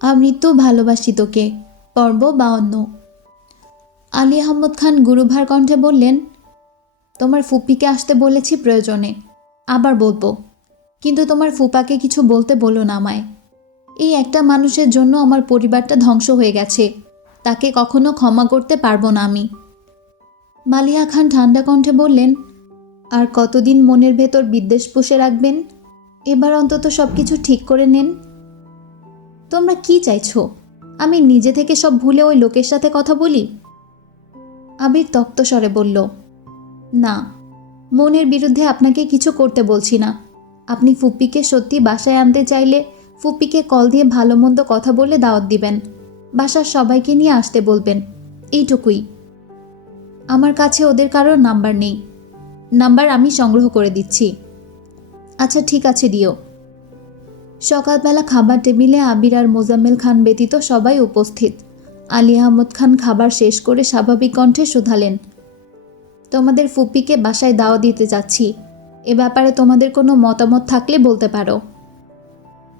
আমৃত্যু ভালোবাসি তোকে। পর্ব 52। আলী আহমদ খান গুরুভার কণ্ঠে বললেন, তোমার ফুপ্পিকে আসতে বলেছি প্রয়োজনে, আবার বলবো, কিন্তু তোমার ফুপাকে কিছু বলতে বলো না আমায়। এই একটা মানুষের জন্য আমার পরিবারটা ধ্বংস হয়ে গেছে, তাকে কখনো ক্ষমা করতে পারবো না আমি। মালিহা খান ঠান্ডা কণ্ঠে বললেন, আর কতদিন মনের ভেতর বিদ্বেষ পুষে রাখবেন? এবার অন্তত সব কিছু ঠিক করে নেন। তোমরা কি চাইছো? আমি নিজে থেকে সব ভুলে ওই লোকের সাথে কথা বলি? আবির তপ্ত স্বরে বলল, না, মনের বিরুদ্ধে আপনাকে কিছু করতে বলছি না। আপনি ফুপ্পিকে সত্যি বাসায় আনতে চাইলে ফুপ্পিকে কল দিয়ে ভালো মন্দ কথা বলে দাওয়াত দিবেন, বাসার সবাইকে নিয়ে আসতে বলবেন, এইটুকুই। আমার কাছে ওদের কারোর নাম্বার নেই, নাম্বার আমি সংগ্রহ করে দিচ্ছি। আচ্ছা ঠিক আছে, দিও। সকালবেলা খাবার টেবিলে আবির আর মোজাম্মেল খান ব্যতীত সবাই উপস্থিত। আলী আহমদ খান খাবার শেষ করে স্বাভাবিক কণ্ঠে শুধালেন, তোমাদের ফুপ্পিকে বাসায় দাওয়া দিতে যাচ্ছি, এ ব্যাপারে তোমাদের কোনো মতামত থাকলে বলতে পারো।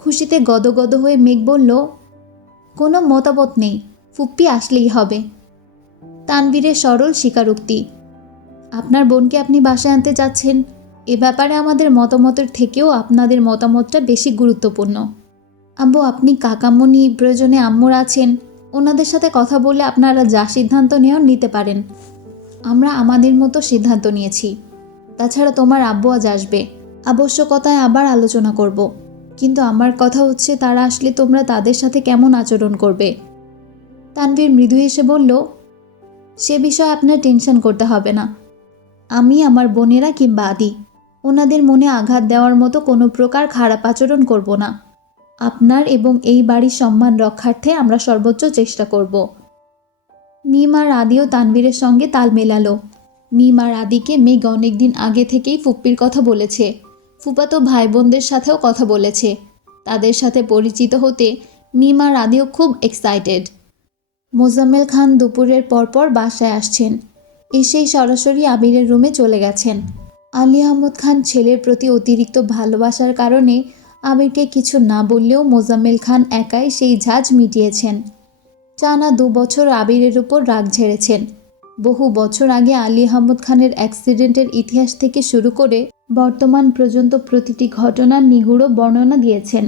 খুশিতে গদগদ হয়ে মেঘ বলল, কোনো মতামত নেই, ফুপ্পি আসলেই হবে। তানভীরের সরল স্বীকারোক্তি, আপনার বোনকে আপনি বাসায় আনতে চাচ্ছেন, এ ব্যাপারে আমাদের মতামতের থেকেও আপনাদের মতামতটা বেশি গুরুত্বপূর্ণ। আব্বু, আপনি কাকামণি, প্রয়োজনে আম্মুর আছেন, ওনাদের সাথে কথা বলে আপনারা যা সিদ্ধান্ত নেওয়ার নিতে পারেন। আমরা আমাদের মতো সিদ্ধান্ত নিয়েছি। তাছাড়া তোমার আব্বু আজ আসবে, আবশ্যকতায় আবার আলোচনা করব, কিন্তু আমার কথা হচ্ছে তারা আসলে তোমরা তাদের সাথে কেমন আচরণ করবে। তানভীর মৃদু হেসে বলল, সে বিষয়ে আপনার টেনশন করতে হবে না। আমি, আমার বোনেরা কিংবা আদি, ওনাদের মনে আঘাত দেওয়ার মতো কোনো প্রকার খারাপ আচরণ করব না। আপনার এবং এই বাড়ির সম্মান রক্ষার্থে আমরা সর্বোচ্চ চেষ্টা করব। মিম আর আদিও তানভীরের সঙ্গে তাল মেলালো। মিম আর আদিকে মেঘ অনেকদিন আগে থেকেই ফুপ্পির কথা বলেছে, ফুপাতো ভাই বোনদের সাথেও কথা বলেছে। তাদের সাথে পরিচিত হতে মিম আর আদিও খুব এক্সাইটেড। মোজাম্মেল খান দুপুরের পরপর বাসায় আসছেন, এসেই সরাসরি আবিরের রুমে চলে গেছেন। আলী আহমদ খান ছেলের প্রতি অতিরিক্ত ভালোবাসার কারণে আবিরকে কিছু না বললেও মোজাম্মেল খান একাই সেই ঝাঁজ মিটিয়েছেন। টানা 2 বছর আবিরের উপর রাগ ঝেড়েছেন। বহু বছর আগে আলী আহমদ খানের অ্যাক্সিডেন্টের ইতিহাস থেকে শুরু করে বর্তমান পর্যন্ত প্রতিটি ঘটনার নিগূঢ় বর্ণনা দিয়েছেন।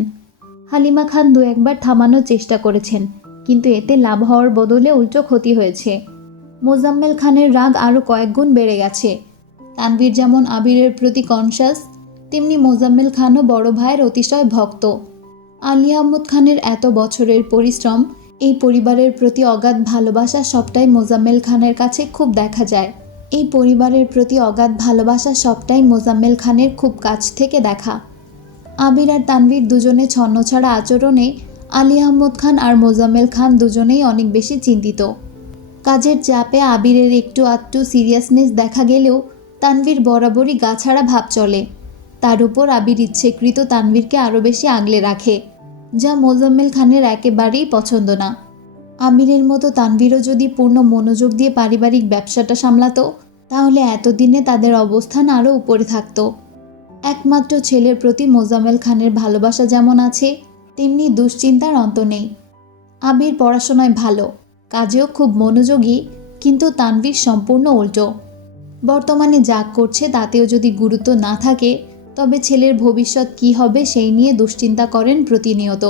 হালিমা খান 2-1বার থামানোর চেষ্টা করেছেন, কিন্তু এতে লাভ হওয়ার বদলে উল্টো ক্ষতি হয়েছে। মোজাম্মেল খানের রাগ আরও কয়েক গুণ বেড়ে গেছে। তানভীর যেমন আবিরের প্রতি কনসাস, তেমনি মোজাম্মেল খানও বড় ভাইয়ের অতিশয় ভক্ত। আলী আহমদ খানের এত বছরের পরিশ্রম, এই পরিবারের প্রতি অগাধ ভালোবাসা সবটাই মোজাম্মেল খানের কাছে খুব দেখা যায়। এই পরিবারের প্রতি অগাধ ভালোবাসা সবটাই মোজাম্মেল খানের খুব কাছ থেকে দেখা। আবির আর তানভীর দুজনে ছন্নছাড়া আচরণে আলী আহমদ খান আর মোজাম্মেল খান দুজনেই অনেক বেশি চিন্তিত। কাজের চাপে আবিরের একটু আধটু সিরিয়াসনেস দেখা গেলেও তানভীর বরাবরই গাছাড়া ভাব চলে। তার উপর আবির ইচ্ছেকৃত তানভীরকে আরও বেশি আগলে রাখে, যা মোজাম্মেল খানের একেবারেই পছন্দ না। আবিরের মতো তানভীরও যদি পূর্ণ মনোযোগ দিয়ে পারিবারিক ব্যবসাটা সামলাতো, তাহলে এতদিনে তাদের অবস্থান আরও উপরে থাকতো। একমাত্র ছেলের প্রতি মোজাম্মেল খানের ভালোবাসা যেমন আছে, তেমনি দুশ্চিন্তার অন্ত নেই। আবির পড়াশোনায় ভালো, কাজেও খুব মনোযোগী, কিন্তু তানভীর সম্পূর্ণ উল্টো। বর্তমানে যা করছে তাতেও যদি গুরুত্ব না থাকে, তবে ছেলের ভবিষ্যৎ কী হবে সেই নিয়ে দুশ্চিন্তা করেন প্রতিনিয়ত।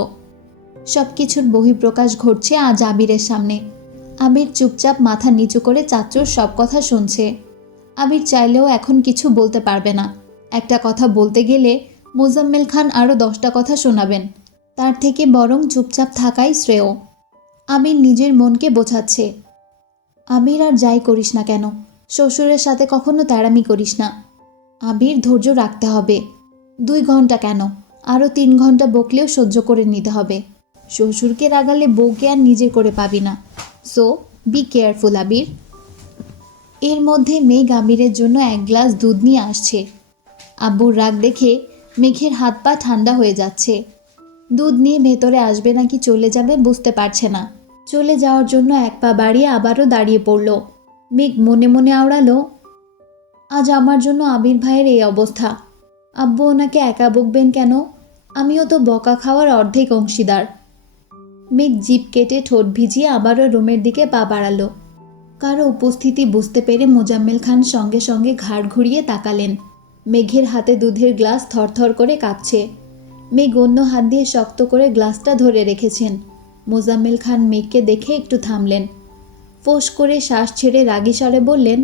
সব কিছুর বহিঃপ্রকাশ ঘটছে আজ আবিরের সামনে। আবির চুপচাপ মাথা নিচু করে চাচুর সব কথা শুনছে। আবির চাইলেও এখন কিছু বলতে পারবে না। একটা কথা বলতে গেলে মোজাম্মেল খান আরও 10টা কথা শোনাবেন, তার থেকে বরং চুপচাপ থাকাই শ্রেয়। আবির নিজের মনকে বোঝাচ্ছে, আবির আর যাই করিস না কেন, শ্বশুরের সাথে কখনো তেড়ামি করিস না। আবির, ধৈর্য রাখতে হবে। 2 ঘন্টা কেন, আরও 3 ঘন্টা বকলেও সহ্য করে নিতে হবে। শ্বশুরকে রাগালে বউকে আর নিজের করে পাবি না। সো বি কেয়ারফুল আবির। এর মধ্যে মেঘ আবিরের জন্য 1 গ্লাস দুধ নিয়ে আসছে। আব্বুর রাগ দেখে মেঘের হাত পা ঠান্ডা হয়ে যাচ্ছে। দুধ নিয়ে ভেতরে আসবে নাকি চলে যাবে বুঝতে পারছে না। চলে যাওয়ার জন্য 1 পা বাড়িয়ে আবারও দাঁড়িয়ে পড়ল। মেঘ মনে মনে আওড়ালো, আজ আমার জন্য আবির ভাইয়ের এই অবস্থা। আব্বু ওনাকে একা বকবেন কেন? আমিও তো বকা খাওয়ার অর্ধেক অংশীদার। মেঘ জিভ কেটে ঠোঁট ভিজিয়ে আবারও রুমের দিকে পা বাড়ালো। কারো উপস্থিতি বুঝতে পেরে মোজাম্মেল খান সঙ্গে সঙ্গে ঘাড় ঘুরিয়ে তাকালেন। মেঘের হাতে দুধের গ্লাস থরথর করে কাঁপছে। মেঘ অন্য হাত দিয়ে শক্ত করে গ্লাসটা ধরে রেখেছেন। মোজাম্মেল খান মেঘকে দেখে একটু থামলেন। ফোঁস করে শ্বাস ছেড়ে রাগী স্বরে বললেন,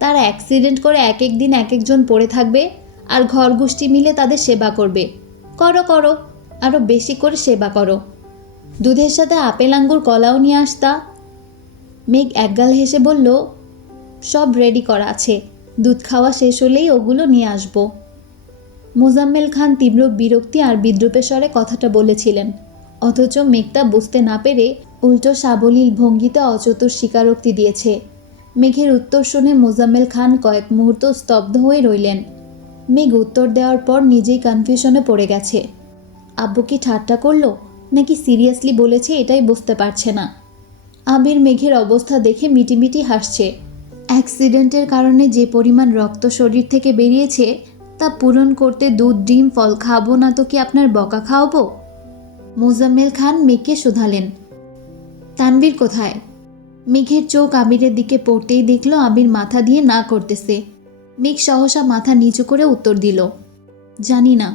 তারা অ্যাক্সিডেন্ট করে এক এক দিন এক একজন পড়ে থাকবে, আর ঘর গোষ্ঠী মিলে তাদের সেবা করবে। করো করো, আরও বেশি করে সেবা করো। দুধের সাথে আপেল আঙ্গুর কলাও নিয়ে আসতা। মেঘ একগাল হেসে বলল, সব রেডি করা আছে, দুধ খাওয়া শেষ হলেই ওগুলো নিয়ে আসবো। মোজাম্মেল খান তীব্র বিরক্তি আর বিদ্রূপের স্বরে কথাটা বলেছিলেন, অথচ মেঘটা বুঝতে না পেরে উল্টো সাবলীল ভঙ্গিতে অচতুর স্বীকারোক্তি দিয়েছে। মেঘের উত্তর শুনে মোজাম্মেল খান কয়েক মুহূর্ত স্তব্ধ হয়ে রইলেন। মেঘ উত্তর দেওয়ার পর নিজেই কনফিউশনে পড়ে গেছে। আব্বু কি ঠাট্টা করলো নাকি সিরিয়াসলি বলেছে এটাই বুঝতে পারছে না। আবির মেঘের অবস্থা দেখে মিটিমিটি হাসছে। অ্যাক্সিডেন্টের কারণে যে পরিমাণ রক্ত শরীর থেকে বেরিয়েছে তা পূরণ করতে দুধ ডিম ফল খাবো না তো কি আপনার বকা খাওয়াবো? মোজাম্মেল খান মেঘকে শোধালেন। তানভীর কোথায়? মেঘের চোখ আবিরের দিকে পড়তেই দেখল আবির মাথা দিয়ে না করতেছে। মেঘ সহসা মাথা নিচু করে উত্তর দিল, জানি না।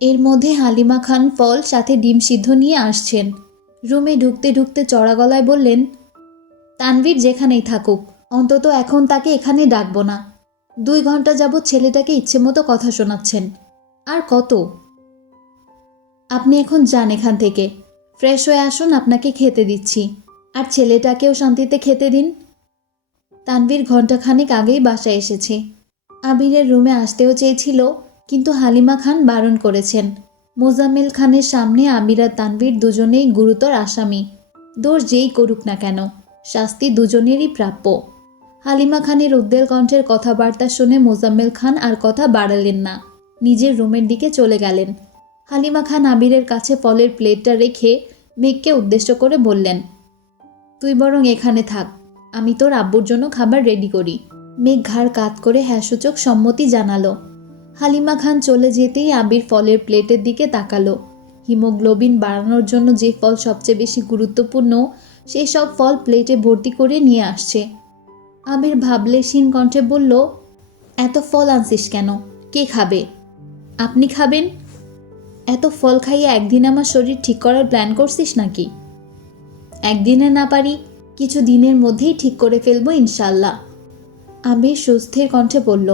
এর মধ্যে হালিমা খান ফল সাথে ডিম সিদ্ধ নিয়ে আসছেন। রুমে ঢুকতে ঢুকতে চড়া গলায় বললেন, তানভীর যেখানেই থাকুক, অন্তত এখন তাকে এখানে ডাকবো না। 2 ঘন্টা যাবৎ ছেলেটাকে ইচ্ছে মতো কথা শোনাচ্ছেন। আর কত? আপনি এখন যান এখান থেকে, ফ্রেশ হয়ে আসুন, আপনাকে খেতে দিচ্ছি। আর ছেলেটাকেও শান্তিতে খেতে দিন। তানভীর ঘণ্টাখানেক আগেই বাসায় এসেছে। আবিরের রুমে আসতেও চেয়েছিল, কিন্তু হালিমা খান বারণ করেছেন। মোজাম্মেল খানের সামনে আবির আর তানভীর দুজনেই গুরুতর আসামি। দোষ যেই করুক না কেন, শাস্তি দুজনেরই প্রাপ্য। হালিমা খানের উদ্বেল কণ্ঠের কথাবার্তা শুনে মোজাম্মেল খান আর কথা বাড়ালেন না, নিজের রুমের দিকে চলে গেলেন। হালিমা খান আবিরের কাছে ফলের প্লেটটা রেখে মেঘকে উদ্দেশ্য করে বললেন, তুই বরং এখানে থাক, আমি তোর আব্বুর জন্য খাবার রেডি করি। মেঘ ঘাড় কাত করে হ্যাঁসূচক সম্মতি জানালো। হালিমা খান চলে যেতেই আবির ফলের প্লেটের দিকে তাকালো। হিমোগ্লোবিন বাড়ানোর জন্য যে ফল সবচেয়ে বেশি গুরুত্বপূর্ণ সেই সব ফল প্লেটে ভর্তি করে নিয়ে আসছে। আবির ভাবলেশীন কণ্ঠে বলল, এত ফল আনছিস কেন? কে খাবে? আপনি খাবেন? এত ফল খাইয়ে একদিন আমার শরীর ঠিক করার প্ল্যান করছিস নাকি? একদিনে না পারি, কিছু দিনের মধ্যেই ঠিক করে ফেলবো ইনশাল্লাহ। আবির সুস্থির কণ্ঠে বলল,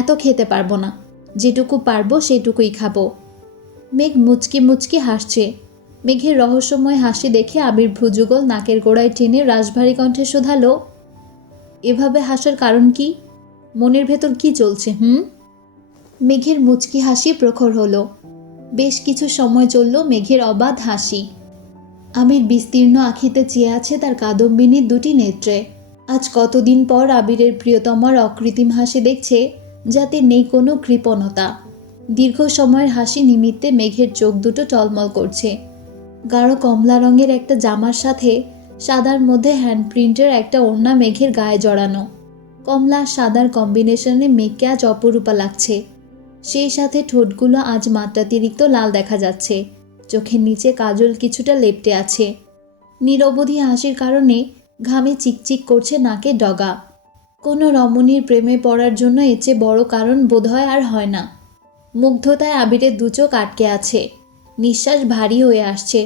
এত খেতে পারবো না, যেটুকু পারবো সেটুকুই খাবো। মেঘ মুচকি মুচকি হাসছে। মেঘের রহস্যময় হাসি দেখে আবির ভ্রুযুগল নাকের গোড়ায় টেনে রাশভারী কণ্ঠে শোধালো, এভাবে হাসার কারণ কি? মনের ভেতর কি চলছে? মেঘের মুচকি হাসি প্রখর হলো। বেশ কিছু সময় চলল মেঘের অবাধ হাসি। আবির বিস্তীর্ণ আখিতে চেয়ে আছে তার কাদম্বিনীর 2টি নেত্রে। আজ কতদিন পর আবিরের প্রিয়তমার অকৃত্রিম হাসি দেখছে, যাতে নেই কোনো কৃপণতা। দীর্ঘ সময়ের হাসি নিমিত্তে মেঘের চোখ দুটো টলমল করছে। গাঢ় কমলা রঙের একটা জামার সাথে সাদার মধ্যে হ্যান্ডপ্রিন্টের একটা ওড়না মেঘের গায়ে জড়ানো। কমলা সাদার কম্বিনেশনে মেঘকে আজ অপরূপা লাগছে। সেই সাথে ঠোঁটগুলো আজ মাত্রাতিরিক্ত লাল দেখা যাচ্ছে। চোখের নিচে কাজল কিছুটা লেপ্টে আছে। নিরবধি হাসির কারণে ঘামে চিকচিক করছে নাকে ডগা। কোনো রমণীর প্রেমে পড়ার জন্য এর চেয়ে বড় কারণ বোধহয় আর হয় না। মুগ্ধতায় আবিরের 2 চোখ আটকে আছে। নিঃশ্বাস ভারী হয়ে আসছে।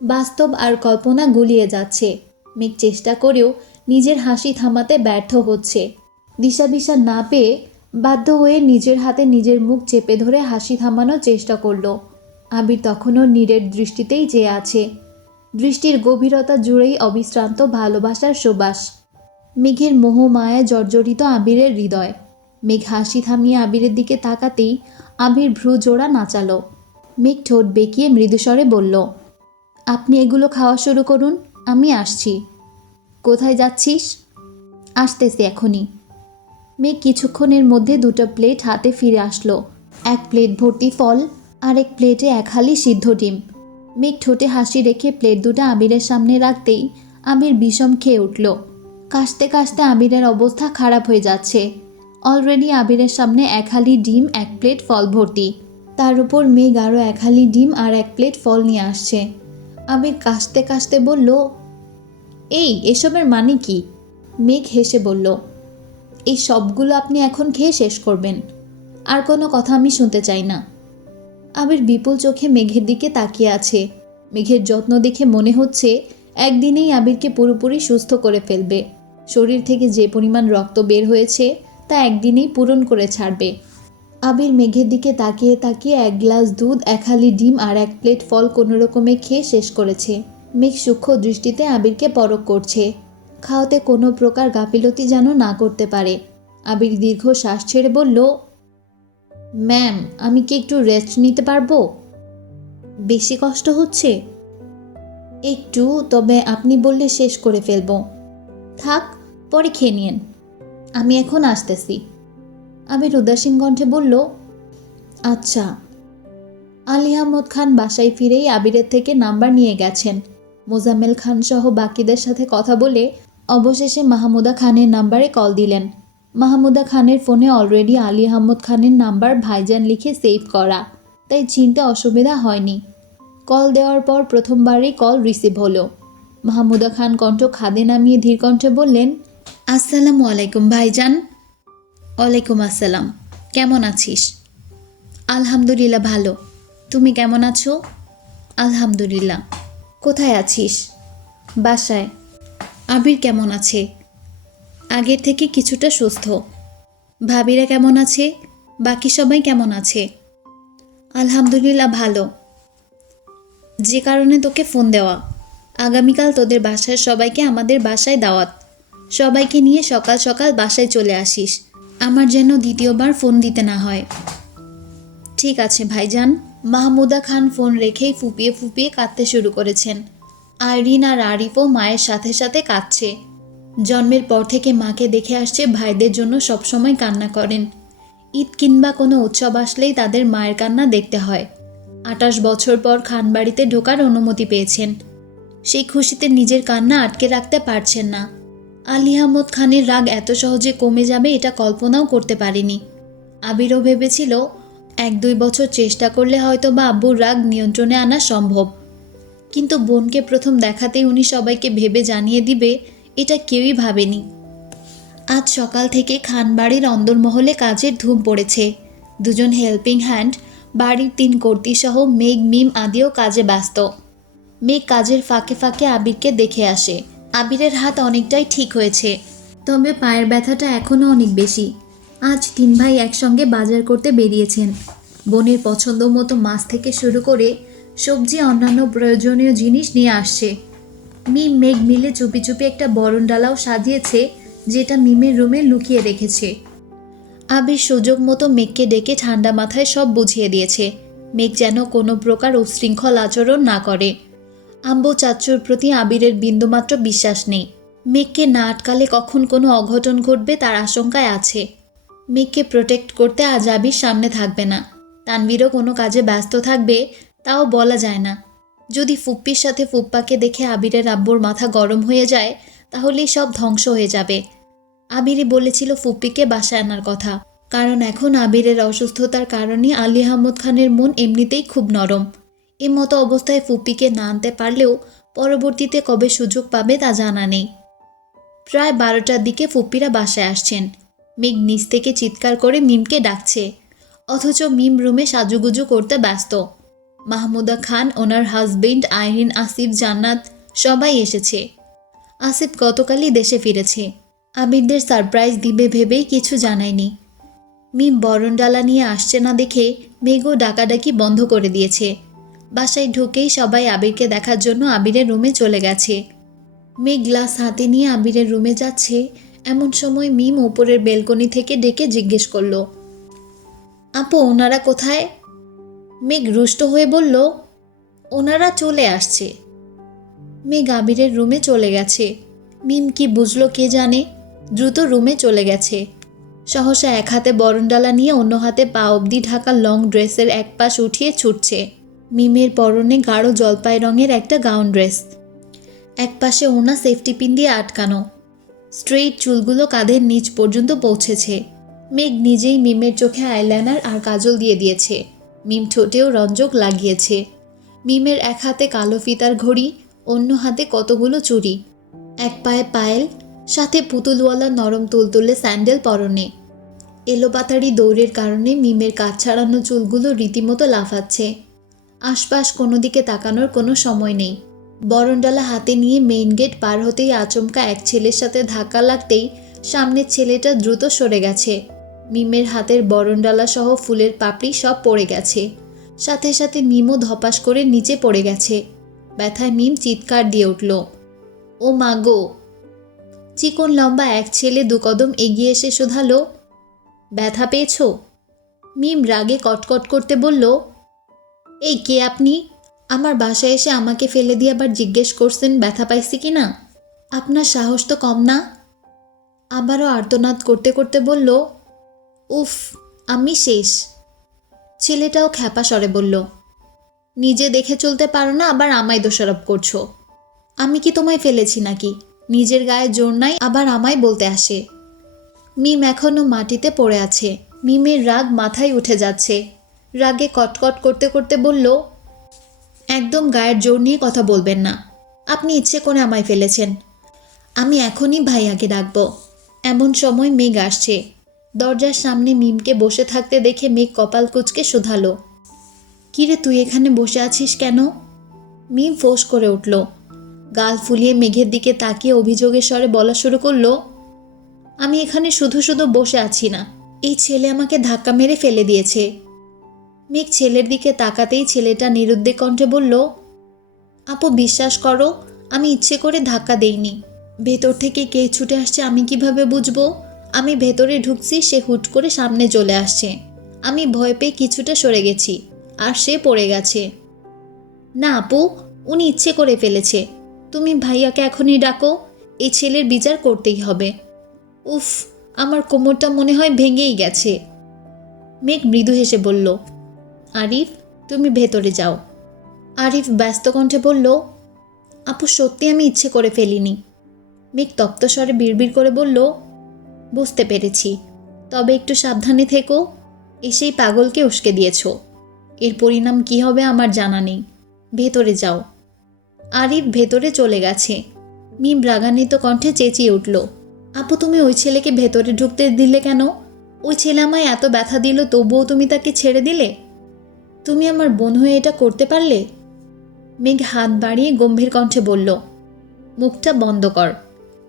বাস্তব আর কল্পনা গুলিয়ে যাচ্ছে। মেঘ চেষ্টা করেও নিজের হাসি থামাতে ব্যর্থ হচ্ছে। দিশাবিশা না পেয়ে বাধ্য হয়ে নিজের হাতে নিজের মুখ চেপে ধরে হাসি থামানোর চেষ্টা করল। আবির তখনও নীরের দৃষ্টিতেই চেয়ে আছে। দৃষ্টির গভীরতা জুড়েই অবিশ্রান্ত ভালোবাসার সুবাস। মেঘের মোহমায়ায় জর্জরিত আবিরের হৃদয়। মেঘ হাসি থামিয়ে আবিরের দিকে তাকাতেই আবির ভ্রু জোড়া নাচালো। মেঘ ঠোঁট বেঁকিয়ে মৃদুস্বরে বলল, আপনি এগুলো খাওয়া শুরু করুন, আমি আসছি। কোথায় যাচ্ছিস? আসতেছি এখনই। মেঘ কিছুক্ষণের মধ্যে 2টা প্লেট হাতে ফিরে আসলো। 1 প্লেট ভর্তি ফল আর 1 প্লেটে 1 হালি সিদ্ধ ডিম। মেঘ ঠোঁটে হাসি রেখে প্লেট 2টা আবিরের সামনে রাখতেই আবির বিষম খেয়ে উঠল। কাশতে কাশতে আবিরের অবস্থা খারাপ হয়ে যাচ্ছে। অলরেডি আবিরের সামনে 1 হালি ডিম, 1 প্লেট ফল ভর্তি। তার উপর মেঘ আরও 1 হালি ডিম আর 1 প্লেট ফল নিয়ে আসছে। আবির কাশতে কাশতে বলল, এই এসবের মানে কি? মেঘ হেসে বলল, এই সবগুলো আপনি এখন খেয়ে শেষ করবেন। আর কোনো কথা আমি শুনতে চাই না। আবির বিপুল চোখে মেঘের দিকে তাকিয়ে আছে। মেঘের যত্ন দেখে মনে হচ্ছে একদিনেই আবিরকে পুরোপুরি সুস্থ করে ফেলবে। শরীর থেকে যে পরিমাণ রক্ত বের হয়েছে তা একদিনেই পূরণ করে ছাড়বে। আবির মেঘের দিকে তাকিয়ে তাকিয়ে 1 গ্লাস দুধ, 1 হালি ডিম আর 1 প্লেট ফল কোনো রকমে খেয়ে শেষ করেছে। মেঘ সূক্ষ্ম দৃষ্টিতে আবিরকে পরখ করছে। খাওয়াতে কোনো প্রকার গাফিলতি যেন না করতে পারে। আবির দীর্ঘ শ্বাস ছেড়ে বলল, ম্যাম, আমি কি একটু রেস্ট নিতে পারবো? বেশি কষ্ট হচ্ছে? একটু, তবে আপনি বললে শেষ করে ফেলবো। থাক, পরে খেয়ে নিন, আমি এখন আসতেছি। আবির উদাসীন কণ্ঠে বলল, আচ্ছা। আলী আহমদ খান বাসায় ফিরেই আবিরের থেকে নাম্বার নিয়ে গেছেন। মোজাম্মেল খান সহ বাকিদের সাথে কথা বলে অবশেষে মাহমুদা খানের নাম্বারে কল দিলেন। মাহমুদা খানের ফোনে অলরেডি আলী আহমদ খানের নাম্বার ভাইজান লিখে সেভ করা, তাই চিনতে অসুবিধা হয়নি। কল দেওয়ার পর প্রথমবারই কল রিসিভ হলো। মাহমুদা খান কণ্ঠ খাদে নামিয়ে ধীর কণ্ঠে বললেন, আসসালামু আলাইকুম ভাইজান। ওয়ালাইকুম আসসালাম। কেমন আছিস? আলহামদুলিল্লাহ ভালো। তুমি কেমন আছো? আলহামদুলিল্লাহ। কোথায় আছিস? বাসায়। আবির কেমন আছে? আগের থেকে কিছুটা সুস্থ। ভাবিরা কেমন আছে? বাকি সবাই কেমন আছে? আলহামদুলিল্লাহ ভালো। যে কারণে তোকে ফোন দেওয়া, আগামীকাল তোদের বাসার সবাইকে আমাদের বাসায় দাওয়াত। সবাইকে নিয়ে সকাল সকাল বাসায় চলে আসিস, আমার যেন দ্বিতীয়বার ফোন দিতে না হয়। ঠিক আছে ভাইজান। মাহমুদা খান ফোন রেখেই ফুপিয়ে ফুপিয়ে কাঁদতে শুরু করেছেন। আইরিন আর আরিফও মায়ের সাথে সাথে কাঁদছে। জন্মের পর থেকে মাকে দেখে আসছে ভাইদের জন্য সবসময় কান্না করেন। ঈদ কিংবা কোনো উৎসব আসলেই তাদের মায়ের কান্না দেখতে হয়। 28 বছর পর খানবাড়িতে ঢোকার অনুমতি পেয়েছেন। সেই খুশিতে নিজের কান্না আটকে রাখতে পারছেন না। আলী আহমদ খানের রাগ এত সহজে কমে যাবে এটা কল্পনাও করতে পারেনি। আবিরও ভেবেছিল 1-2 বছর চেষ্টা করলে হয়তো বা আব্বুর রাগ নিয়ন্ত্রণে আনা সম্ভব, কিন্তু বোনকে প্রথম দেখাতেই উনি সবাইকে ভেবে জানিয়ে দিবে এটা কেউই ভাবেনি। আজ সকাল থেকে খানবাড়ির অন্দরমহলে কাজের ধুম পড়েছে। দুজন হেল্পিং হ্যান্ড, বাড়ির 3 কর্ত্রীসহ মেঘ, মিম আদিও কাজে ব্যস্ত। মেঘ কাজের ফাঁকে ফাঁকে আবিরকে দেখে আসে। আবিরের হাত অনেকটাই ঠিক হয়েছে, তবে পায়ের ব্যথাটা এখনও অনেক বেশি। আজ 3 ভাই একসঙ্গে বাজার করতে বেরিয়েছেন। বোনের পছন্দ মতো মাছ থেকে শুরু করে সবজি, অন্যান্য প্রয়োজনীয় জিনিস নিয়ে আসছে। মিম, মেঘ মিলে চুপি চুপি একটা বরণ ডালাও সাজিয়েছে, যেটা মিমের রুমে লুকিয়ে রেখেছে। আবির সুযোগ মতো মেঘকে ডেকে ঠান্ডা মাথায় সব বুঝিয়ে দিয়েছে। মেঘ যেন কোনো প্রকার উচ্ছৃঙ্খল আচরণ না করে। আম্বু চাচ্চুর প্রতি আবিরের বিন্দুমাত্র বিশ্বাস নেই। মেঘকে না আটকালে কখন কোনো অঘটন ঘটবে তার আশঙ্কায় আছে। মেঘকে প্রোটেক্ট করতে আজ আবির সামনে থাকবে না। তানভীরও কোনো কাজে ব্যস্ত থাকবে, তাও বলা যায় না। যদি ফুপ্পির সাথে ফুপ্পাকে দেখে আবিরের আব্বুর মাথা গরম হয়ে যায়, তাহলেই সব ধ্বংস হয়ে যাবে। আবিরই বলেছিল ফুপ্পিকে বাসায় আনার কথা, কারণ এখন আবিরের অসুস্থতার কারণে আলী আহমদ খানের মন এমনিতেই খুব নরম। এ মতো অবস্থায় ফুপ্পিকে না আনতে পারলেও পরবর্তীতে কবে সুযোগ পাবে তা জানা নেই। প্রায় 12টার দিকে ফুপ্পিরা বাসায় আসছেন। মেঘ নিচ থেকে চিৎকার করে মিমকে ডাকছে, অথচ মিম রুমে সাজুগুজু করতে ব্যস্ত। মাহমুদা খান, ওনার হাজবেন্ড, আইরিন, আসিফ, জান্নাত সবাই এসেছে। আসিফ গতকালই দেশে ফিরেছে। আবিরদের সারপ্রাইজ দিবে ভেবেই কিছু জানায়নি। মিম বরণডালা নিয়ে আসছে না দেখে মেঘও ডাকাডাকি বন্ধ করে দিয়েছে। বাসায় ঢুকেই সবাই আবিরকে দেখার জন্য আবিরের রুমে চলে গেছে। মেঘ গ্লাস হাতে নিয়ে আবিরের রুমে যাচ্ছে, এমন সময় মিম উপরের বেলকনি থেকে ডেকে জিজ্ঞেস করলো, আপু, ওনারা কোথায়? মেঘ রুষ্ট হয়ে বলল, ওনারা চলে আসছে। মেঘ আবিরের রুমে চলে গেছে। মিম কি বুঝলো কে জানে, দ্রুত রুমে চলে গেছে। সহসা এক হাতে বরণডালা নিয়ে অন্য হাতে পা অবধি ঢাকা লং ড্রেসের এক পাশ উঠিয়ে ছুটছে। মিমের পরনে গাঢ় জলপাই রঙের একটা গাউন ড্রেস, এক পাশে ওনা সেফটি পিন দিয়ে আটকানো। স্ট্রেইট চুলগুলো কাঁধের নিচ পর্যন্ত পৌঁছেছে। মেঘ নিজেই মিমের চোখে আইলাইনার আর কাজল দিয়ে দিয়েছে। মিম ঠোঁটেও রঞ্জক লাগিয়েছে। মিমের এক হাতে কালো ফিতার ঘড়ি, অন্য হাতে কতগুলো চুড়ি, এক পায়ে পায়েল, সাথে পুতুলওয়ালা নরম তুলতুলে স্যান্ডেল পরনে। এলোপাতাড়ি দৌড়ের কারণে মিমের কাঠ ছাড়ানো চুলগুলো রীতিমতো লাফাচ্ছে। আশপাশ কোনো দিকে তাকানোর কোনো সময় নেই। বরণডালা হাতে নিয়ে মেইন গেট পার হতেই আচমকা এক ছেলের সাথে ধাক্কা লাগতেই সামনের ছেলেটা দ্রুত সরে গেছে। মিমের হাতের বরণডালা সহ ফুলের পাপড়ি সব পড়ে গেছে। সাথে সাথে মিমও ধপাস করে নিচে পড়ে গেছে। ব্যথায় মিম চিৎকার দিয়ে উঠল, ও মা গো! চিকন লম্বা এক ছেলে 2 কদম এগিয়ে এসে শোধালো, ব্যথা পেয়েছ? মিম রাগে কটকট করতে বলল, এই কে আপনি? আমার বাসায় এসে আমাকে ফেলে দিয়ে আবার জিজ্ঞেস করছেন ব্যথা পাইছি কি না? আপনার সাহস তো কম না? আবারও আর্তনাদ করতে করতে বলল, উফ, আমি শেষ। ছেলেটাও খ্যাপা স্বরে বলল, নিজে দেখে চলতে পারো না, আবার আমায় দোষারোপ করছো। আমি কি তোমায় ফেলেছি নাকি? নিজের গায়ে জোর নাই, আবার আমায় বলতে আসে। মিম এখনও মাটিতে পড়ে আছে। মিমের রাগ মাথায় উঠে যাচ্ছে। রাগে কটকট করতে করতে বলল, একদম গায়ের জোর নিয়ে কথা বলবেন না। আপনি ইচ্ছে করে আমায় ফেলেছেন। আমি এখনই ভাইয়াকে ডাকব। এমন সময় মেঘ আসছে। দরজার সামনে মিমকে বসে থাকতে দেখে মেঘ কপাল কুঁচকে শোধালো, কিরে তুই এখানে বসে আছিস কেন? মিম ফোঁস করে উঠল। গাল ফুলিয়ে মেঘের দিকে তাকিয়ে অভিযোগের স্বরে বলা শুরু করলো, আমি এখানে শুধু শুধু বসে আছি না, এই ছেলে আমাকে ধাক্কা মেরে ফেলে দিয়েছে। মেঘ ছেলের দিকে তাকাতেই ছেলেটা নিরুদ্বেগ কণ্ঠে বলল, আপু বিশ্বাস করো, আমি ইচ্ছে করে ধাক্কা দেইনি। ভেতর থেকে কে ছুটে আসছে আমি কিভাবে বুঝবো? আমি ভেতরে ঢুকছি, সে হুট করে সামনে চলে আসছে। আমি ভয় পেয়ে কিছুটা সরে গেছি, আর সে পড়ে গেছে। না আপু, উনি ইচ্ছে করে ফেলেছে। তুমি ভাইয়াকে এখনই ডাকো, এই ছেলের বিচার করতেই হবে। উফ, আমার কোমরটা মনে হয় ভেঙেই গেছে। মেঘ মৃদু হেসে বলল, আরিফ, তুমি ভেতরে যাও। আরিফ ব্যস্ত কণ্ঠে বলল, আপু সত্যি আমি ইচ্ছে করে ফেলিনি। মেঘ তপ্ত স্বরে বিড়বিড় করে বলল, বুঝতে পেরেছি, তবে একটু সাবধানে থেকো। এসেই পাগলকে উস্কে দিয়েছ। এর পরিণাম কি হবে আমার জানা নেই। ভেতরে যাও। আরিফ ভেতরে চলে গেছে। মিম রাগান্বিত কণ্ঠে চেঁচিয়ে উঠল, আপু তুমি ওই ছেলেকে ভেতরে ঢুকতে দিলে কেন? ওই ছেলে আমায় এত ব্যথা দিল, তবুও তুমি তাকে ছেড়ে দিলে? তুমি আমার বোন হয়ে এটা করতে পারলে? মেঘ হাত বাড়িয়ে গম্ভীর কণ্ঠে বলল, মুখটা বন্ধ কর।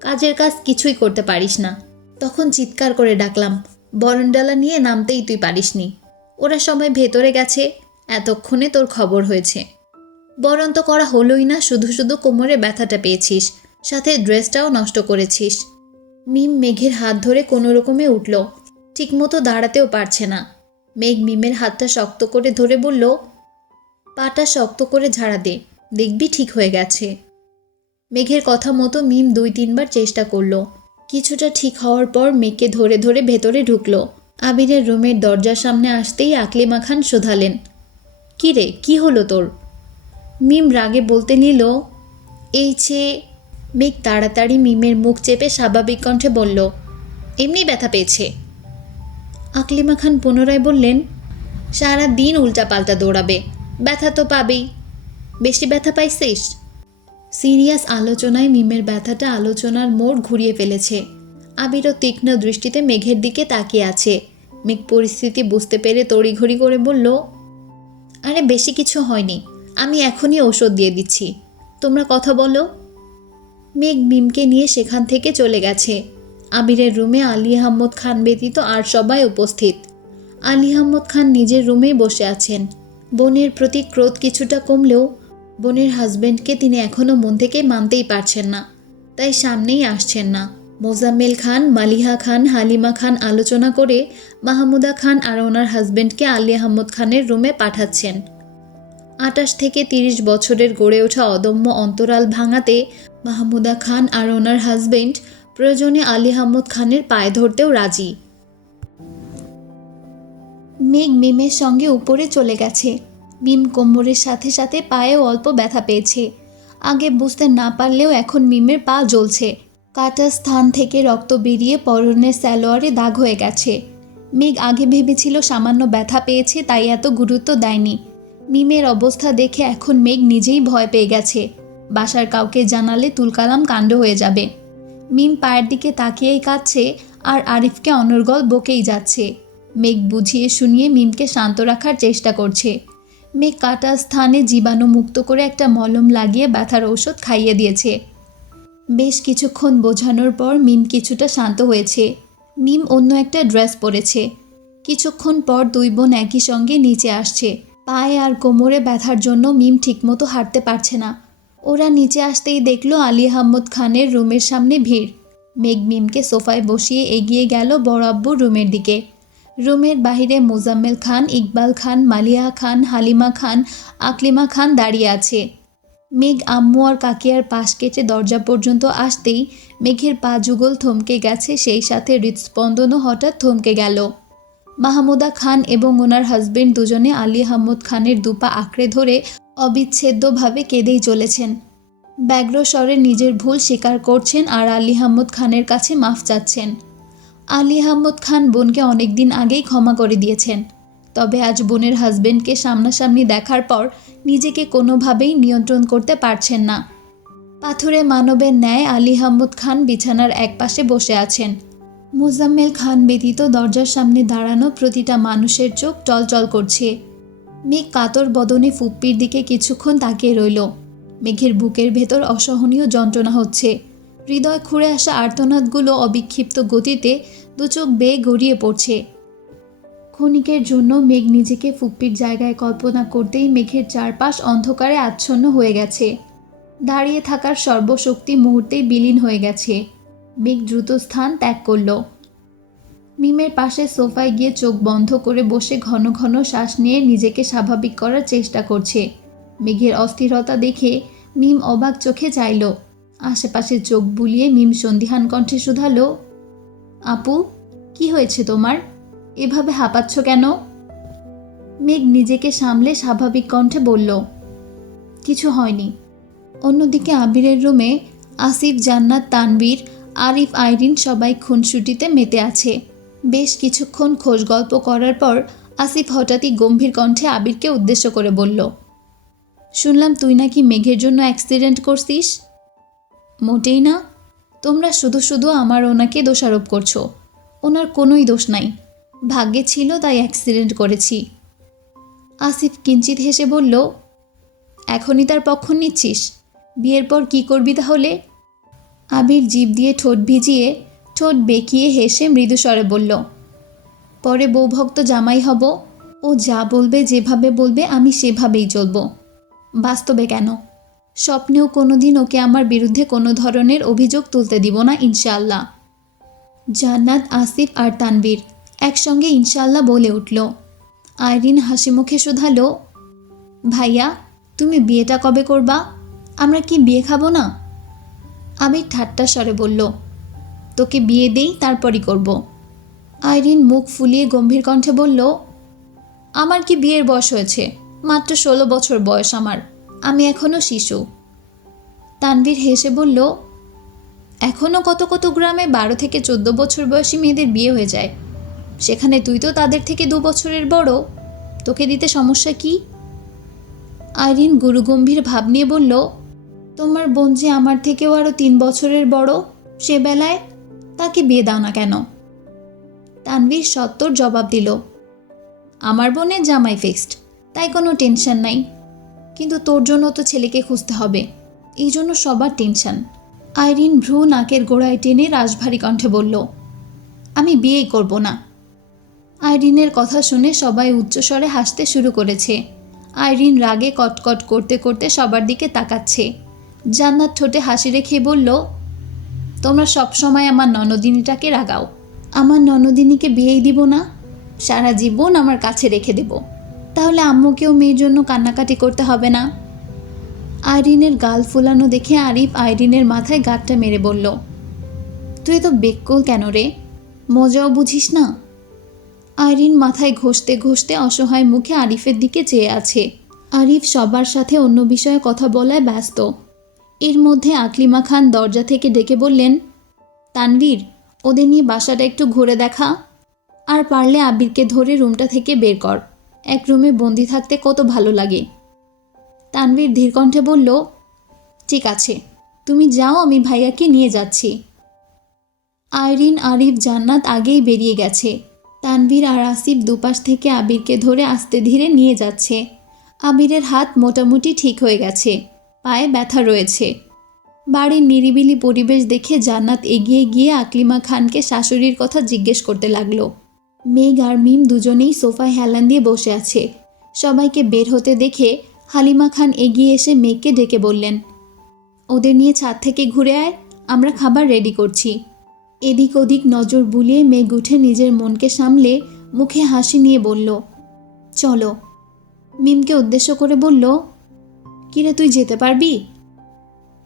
কাজের কাজ কিছুই করতে পারিস না। তখন চিৎকার করে ডাকলাম, বরণডালা নিয়ে নামতেই তুই পারিসনি। ওরা সবাই ভেতরে গেছে, এতক্ষণে তোর খবর হয়েছে। বরণ তো করা হলোই না, শুধু শুধু কোমরে ব্যথাটা পেয়েছিস, সাথে ড্রেসটাও নষ্ট করেছিস। মিম মেঘের হাত ধরে কোনো রকমে উঠল। ঠিকমতো দাঁড়াতেও পারছে না। মেঘ মিমের হাতটা শক্ত করে ধরে বলল, পাটা শক্ত করে ঝাড়া দে, দেখবি ঠিক হয়ে গেছে। মেঘের কথা মতো মিম 2-3 বার চেষ্টা করলো। কিছুটা ঠিক হওয়ার পর মেঘকে ধরে ধরে ভেতরে ঢুকলো। আবিরের রুমের দরজার সামনে আসতেই আকলিমা খান শোধালেন, কি রে, কি হলো তোর? মিম রাগে বলতে নিল, এই মেঘ তাড়াতাড়ি মিমের মুখ চেপে স্বাভাবিক কণ্ঠে বলল, এমনি ব্যথা পেয়েছে। আকলিমা খান পুনরায় বললেন, সারা দিন উল্টাপাল্টা দৌড়াবে, ব্যথা তো পাবেই। বেশি ব্যথা পাইছিস? সিরিয়াস আলোচনায় মিমের ব্যথাটা আলোচনার মোড় ঘুরিয়ে ফেলেছে। আবিরও তীক্ষ্ণ দৃষ্টিতে মেঘের দিকে তাকিয়ে আছে। মেঘ পরিস্থিতি বুঝতে পেরে তড়িঘড়ি করে বলল, আরে বেশি কিছু হয়নি, আমি এখনই ঔষধ দিয়ে দিচ্ছি, তোমরা কথা বলো। মেঘ মিমকে নিয়ে সেখান থেকে চলে গেছে। আবিরের রুমে আলী আহমদ খান ব্যতীত আর সবাই উপস্থিত। আলী আহমদ খান নিজের রুমেই বসে আছেন। বোনের প্রতি ক্রোধ কিছুটা কমলেও বোনের হাজবেন্ডকে তিনি এখনও মন থেকে মানতেই পারছেন না, তাই সামনেই আসছেন না। মোজাম্মেল খান, মালিহা খান, হালিমা খান আলোচনা করে মাহমুদা খান আর ওনার হাজবেন্ডকে আলী আহমদ খানের রুমে পাঠাচ্ছেন। 28 থেকে 30 বছরের গড়ে ওঠা অদম্য অন্তরাল ভাঙাতে মাহমুদা খান আর ওনার হাজবেন্ড প্রয়োজনে আলী আহমদ খানের পায়ে ধরতেও রাজি। মেঘ মিমের সঙ্গে উপরে চলে গেছে। মিম কোমরের সাথে সাথে পায়েও অল্প ব্যথা পেয়েছে। আগে বুঝতে না পারলেও এখন মিমের পা জ্বলছে। কাটা স্থান থেকে রক্ত বেরিয়ে পরনের সালোয়ারে দাগ হয়ে গেছে। মেঘ আগে ভেবেছিল সামান্য ব্যথা পেয়েছে, তাই এত গুরুত্ব দেয়নি, মিমের অবস্থা দেখে এখন মেঘ নিজেই ভয় পেয়ে গেছে। বাসার কাউকে জানালে তুলকালাম কাণ্ড হয়ে যাবে। মিম পায়ের দিকে তাকিয়েই কাঁদছে আর আরিফকে অনর্গল বকেই যাচ্ছে। মেঘ বুঝিয়ে শুনিয়ে মিমকে শান্ত রাখার চেষ্টা করছে। মেঘ কাটা স্থানে জীবাণু মুক্ত করে একটা মলম লাগিয়ে ব্যথার ঔষধ খাইয়ে দিয়েছে। বেশ কিছুক্ষণ বোঝানোর পর মিম কিছুটা শান্ত হয়েছে। মিম অন্য একটা ড্রেস পরেছে। কিছুক্ষণ পর দুই বোন একই সঙ্গে নিচে আসছে। পায়ে আর কোমরে ব্যথার জন্য মিম ঠিকমতো হাঁটতে পারছে না। ওরা নিচে আসতেই দেখলো আলী আহমদ খানের রুমের সামনে ভিড়। মেঘ মিমকে সোফায় বসিয়ে এগিয়ে গেল বড় আব্বুর রুমের দিকে। রুমের বাহিরে মোজাম্মেল খান, ইকবাল খান, মালিহা খান, হালিমা খান, আকলিমা খান দাঁড়িয়ে আছে। মেঘ আম্মু আর কাকিয়ার পাশ কেটে দরজা পর্যন্ত আসতেই মেঘের পা যুগল থমকে গেছে, সেই সাথে হৃদস্পন্দনও হঠাৎ থমকে গেল। মাহমুদা খান এবং ওনার হাজবেন্ড দুজনে আলী আহমদ খানের দুপা আঁকড়ে ধরে অবিচ্ছেদ্যভাবে কেঁদেই চলেছেন। ব্যগ্র স্বরে নিজের ভুল স্বীকার করছেন আর আলী আহমদ খানের কাছে মাফ চাচ্ছেন। আলী আহমদ খান বোনকে অনেক দিন আগেই ক্ষমা করে দিয়েছেন, তবে আজ বোনের হাজবেন্ডকে সামনাসামনি দেখার পর নিজেকে কোনোভাবেই নিয়ন্ত্রণ করতে পারছেন না। পাথুরে মানবের ন্যায় আলী আহমদ খান বিছানার একপাশে বসে আছেন। মোজাম্মেল খান ব্যতীত দরজার সামনে দাঁড়ানো প্রতিটা মানুষের চোখ টলটল করছে। মেঘ কাতর বদনে ফুপ্পির দিকে কিছুক্ষণ তাকিয়ে রইল। মেঘের বুকের ভেতর অসহনীয় যন্ত্রণা হচ্ছে। হৃদয় খুঁড়ে আসা আর্তনাদগুলো অবিক্ষিপ্ত গতিতে দুচোখ বেয়ে গড়িয়ে পড়ছে। ক্ষণিকের জন্য মেঘ নিজেকে ফুপ্পির জায়গায় কল্পনা করতেই মেঘের চারপাশ অন্ধকারে আচ্ছন্ন হয়ে গেছে। দাঁড়িয়ে থাকার সর্বশক্তি মুহূর্তেই বিলীন হয়ে গেছে। মেঘ দ্রুত স্থান ত্যাগ করল। মিমের পাশে সোফায় গিয়ে চোখ বন্ধ করে বসে ঘন ঘন শ্বাস নিয়ে নিজেকে স্বাভাবিক করার চেষ্টা করছে। মেঘের অস্থিরতা দেখে মিম অবাক চোখে চাইল। আশেপাশে চোখ বুলিয়ে মিম সন্দিহান কণ্ঠে শুধালো, আপু, কি হয়েছে তোমার? এভাবে হাঁপাচ্ছ কেন? মেঘ নিজেকে সামলে স্বাভাবিক কণ্ঠে বলল, কিছু হয়নি। অন্যদিকে আবিরের রুমে আসিফ, জান্নাত, তানভীর, আরিফ, আইরিন সবাই খুনসুটিতে মেতে আছে। বেশ কিছুক্ষণ খোঁজ গল্প করার পর আসিফ হঠাৎই গম্ভীর কণ্ঠে আবিরকে উদ্দেশ্য করে বলল, শুনলাম তুই নাকি মেঘের জন্য অ্যাক্সিডেন্ট করছিস। মোটেই না, তোমরা শুধু শুধু আমার ওনাকে দোষারোপ করছো। ওনার কোনোই দোষ নাই, ভাগ্যে ছিল তাই অ্যাক্সিডেন্ট করেছি। আসিফ কিঞ্চিত হেসে বলল, এখনই তার পক্ষ নিচ্ছিস? বিয়ের পর কি করবি তাহলে? আবির জিভ দিয়ে ঠোঁট ভিজিয়ে ঠোঁট বেঁকিয়ে হেসে মৃদুস্বরে বলল, পরে বউভক্ত জামাই হব। ও যা বলবে, যেভাবে বলবে আমি সেভাবেই চলব। বাস্তবে কেন, স্বপ্নেও কোনোদিন ওকে আমার বিরুদ্ধে কোনো ধরনের অভিযোগ তুলতে দিব না, ইনশাআল্লাহ। জান্নাত, আসিফ আর তানভীর একসঙ্গে ইনশাআল্লাহ বলে উঠল। আইরিন হাসি মুখে শুধালো, ভাইয়া, তুমি বিয়েটা কবে করবা? আমরা কি বিয়ে খাবো না? আবির ঠাট্টা স্বরে বলল, তোকে বিয়ে দেই, তারপরই করব। আইরিন মুখ ফুলিয়ে গম্ভীর কণ্ঠে বলল, আমার কি বিয়ের বয়স হয়েছে? মাত্র 16 বছর বয়স আমার, আমি এখনও শিশু। তানভীর হেসে বলল, এখনও কত কত গ্রামে 12 থেকে 14 বছর বয়সী মেয়েদের বিয়ে হয়ে যায়, সেখানে তুই তো তাদের থেকে 2 বছরের বড়, তোকে দিতে সমস্যা কি? আইরিন গুরুগম্ভীর ভাব নিয়ে বলল, তোমার বোন যে আমার থেকেও আরও 3 বছরের বড়, সে বেলায় তাকে বিয়ে দাও না কেন? তানভীর সত্বর জবাব দিল, আমার বোনের জামাই ফিক্সড, তাই কোনো টেনশন নাই, কিন্তু তোর জন্য তো ছেলেকে খুঁজতে হবে, এই জন্য সবার টেনশন। আইরিন ভ্রু নাকের গোড়ায় টেনে রাশভারী কণ্ঠে বলল, আমি বিয়েই করব না। আইরিনের কথা শুনে সবাই উচ্চস্বরে হাসতে শুরু করেছে। আইরিন রাগে কটকট করতে করতে সবার দিকে তাকাচ্ছে। জান্নাত ঠোঁটে হাসি রেখে বলল, তোমরা সবসময় আমার ননদিনীটাকে রাগাও। আমার ননদিনীকে বিয়েই দিব না, সারা জীবন আমার কাছে রেখে দেব, তাহলে আম্মুকেও মেয়ের জন্য কান্নাকাটি করতে হবে না। আইরিনের গাল ফুলানো দেখে আরিফ আইরিনের মাথায় গাঁটটা মেরে বলল, তুই তো বেকুল কেন রে, মজাও বুঝিস না? আইরিন মাথায় ঘষতে ঘষতে অসহায় মুখে আরিফের দিকে চেয়ে আছে। আরিফ সবার সাথে অন্য বিষয়ে কথা বলায় ব্যস্ত। এর মধ্যে আকলিমা খান দরজা থেকে ডেকে বললেন, তানভীর, ওদের নিয়ে বাসাটা একটু ঘুরে দেখা, আর পারলে আবিরকে ধরে রুমটা থেকে বের কর, এক রুমে বন্দি থাকতে কত ভালো লাগে। তানভীর ধীর কণ্ঠে বলল, ঠিক আছে, তুমি যাও, আমি ভাইয়াকে নিয়ে যাচ্ছি। আইরিন, আরিফ, জান্নাত আগেই বেরিয়ে গেছে। তানভীর আর আসিফ দুপাশ থেকে আবিরকে ধরে আস্তে ধীরে নিয়ে যাচ্ছে। আবিরের হাত মোটামুটি ঠিক হয়ে গেছে, পায়ে ব্যথা রয়েছে। বাড়ির নিরিবিলি পরিবেশ দেখে জান্নাত এগিয়ে গিয়ে আকলিমা খানকে শাশুড়ির কথা জিজ্ঞেস করতে লাগলো। মেঘ আর মিম দুজনেই সোফায় হেলান দিয়ে বসে আছে। সবাইকে বের হতে দেখে হালিমা খান এগিয়ে এসে মেঘকে ডেকে বললেন, ওদের নিয়ে ছাদ থেকে ঘুরে আয়, আমরা খাবার রেডি করছি। এদিক ওদিক নজর বুলিয়ে মেঘ উঠে নিজের মনকে সামলে মুখে হাসি নিয়ে বলল, চলো। মিমকে উদ্দেশ্য করে বলল, কিরে, তুই যেতে পারবি?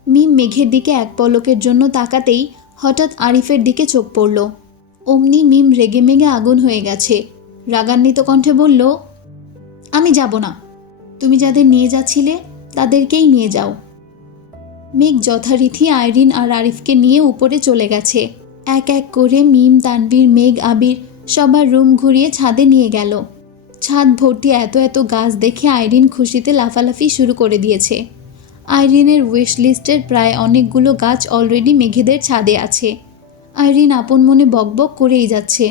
মিম মেঘের দিকে এক পলকের জন্য তাকাতেই হঠাৎ আরিফের দিকে চোখ পড়ল। অমনি মিম রেগে মেগে আগুন হয়ে গেছে। রাগান্বিত কণ্ঠে বলল, আমি যাব না, তুমি যাদের নিয়ে যাচ্ছিলে তাদেরকেই নিয়ে যাও। মেঘ যথারীতি আইরিন আর আরিফকে নিয়ে উপরে চলে গেছে। এক এক করে মিম, তানভীর, মেঘ, আবির সবার রুম ঘুরিয়ে ছাদে নিয়ে গেল। ছাদ ভর্তি এত এত গাছ দেখে আইরিন খুশিতে লাফালাফি শুরু করে দিয়েছে। আইরিনের উইশ লিস্টের প্রায় অনেকগুলো গাছ অলরেডি মেঘেদের ছাদে আছে। আইরিন আপন মনে বকবক করেই যাচ্ছে,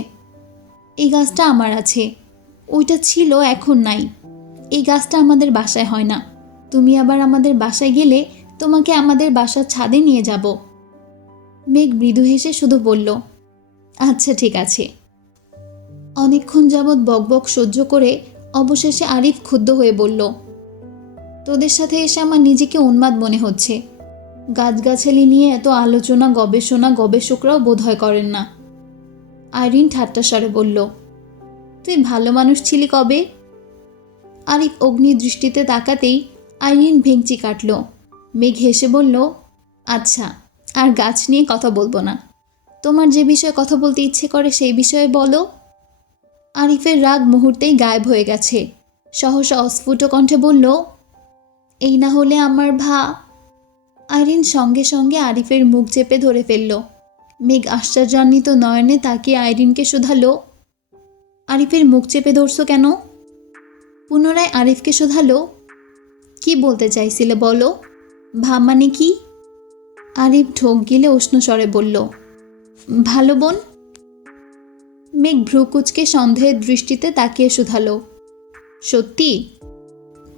এই গাছটা আমার আছে, ওইটা ছিল এখন নাই, এই গাছটা আমাদের বাসায় হয় না, তুমি আবার আমাদের বাসায় গেলে তোমাকে আমাদের বাসার ছাদে নিয়ে যাব। মেঘ মৃদু হেসে শুধু বলল, আচ্ছা ঠিক আছে। অনেকক্ষণ যাবৎ বকবক সহ্য করে অবশেষে আরিফ ক্ষুব্ধ হয়ে বলল, তোদের সাথে এসে আমার নিজেকে উন্মাদ মনে হচ্ছে। গাছগাছালি নিয়ে এত আলোচনা গবেষণা গবেষকরাও বোধহয় করেন না। আইরিন ঠাট্টা স্বরে বলল, তুই ভালো মানুষ ছিলি কবে? আরিফ অগ্নি দৃষ্টিতে তাকাতেই আইরিন ভেঙচি কাটল। মেঘ হেসে বলল, আচ্ছা, আর গাছ নিয়ে কথা বলবো না, তোমার যে বিষয়ে কথা বলতে ইচ্ছে করে সেই বিষয়ে বলো। আরিফের রাগ মুহূর্তেই গায়েব হয়ে গেছে। সহসা অস্ফুট কণ্ঠে বলল, এই না হলে আমার আইরিন সঙ্গে সঙ্গে আরিফের মুখ চেপে ধরে ফেলল। মেঘ আশ্চর্যান্বিত নয়নে তাকিয়ে আইরিনকে শুধালো, আরিফের মুখ চেপে ধরছো কেন? পুনরায় আরিফকে শুধালো, কি বলতে চাইছিলে বলো, মানে কি? আরিফ ঢোক গিলে উষ্ণ স্বরে বলল, ভালো বোন। মেঘ ভ্রুকুচকে সন্দেহের দৃষ্টিতে তাকিয়ে শুধালো, সত্যি?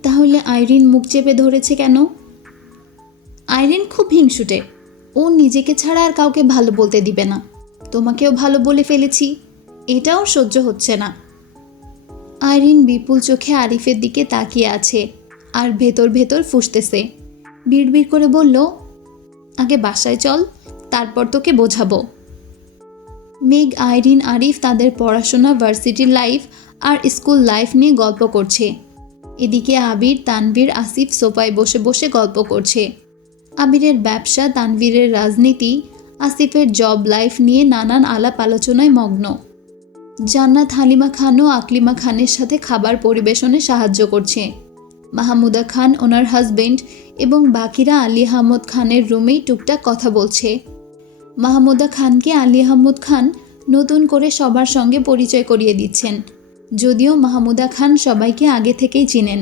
তাহলে আইরিন মুখ চেপে ধরেছে কেন? আইরিন খুব হিংসুটে, ও নিজেকে ছাড়া আর কাউকে ভালো বলতে দিবে না। তোমাকেও ভালো বলে ফেলেছি, এটাও সহ্য হচ্ছে না। আইরিন বিপুল চোখে আরিফের দিকে তাকিয়ে আছে আর ভেতর ভেতর ফুঁসতেছে। বিড়বিড় করে বলল, আগে বাসায় চল, তারপর তোকে বোঝাবো। মেঘ, আইরিন, আরিফ তাদের পড়াশোনা, ভার্সিটি লাইফ আর স্কুল লাইফ নিয়ে গল্প করছে। এদিকে আবির, তানভীর, আসিফ সোফায় বসে বসে গল্প করছে। আবিরের ব্যবসা, তানভীরের রাজনীতি, আসিফের জব লাইফ নিয়ে নানান আলাপ আলোচনায় মগ্ন। জান্নাত হালিমা খান ও আকলিমা খানের সাথে খাবার পরিবেশনে সাহায্য করছে। মাহমুদা খান, ওনার হাজবেন্ড এবং বাকিরা আলী আহমদ খানের রুমেই টুকটাক কথা বলছে। মাহমুদা খানকে আলী আহমদ খান নতুন করে সবার সঙ্গে পরিচয় করিয়ে দিচ্ছেন, যদিও মাহমুদা খান সবাইকে আগে থেকেই চিনেন।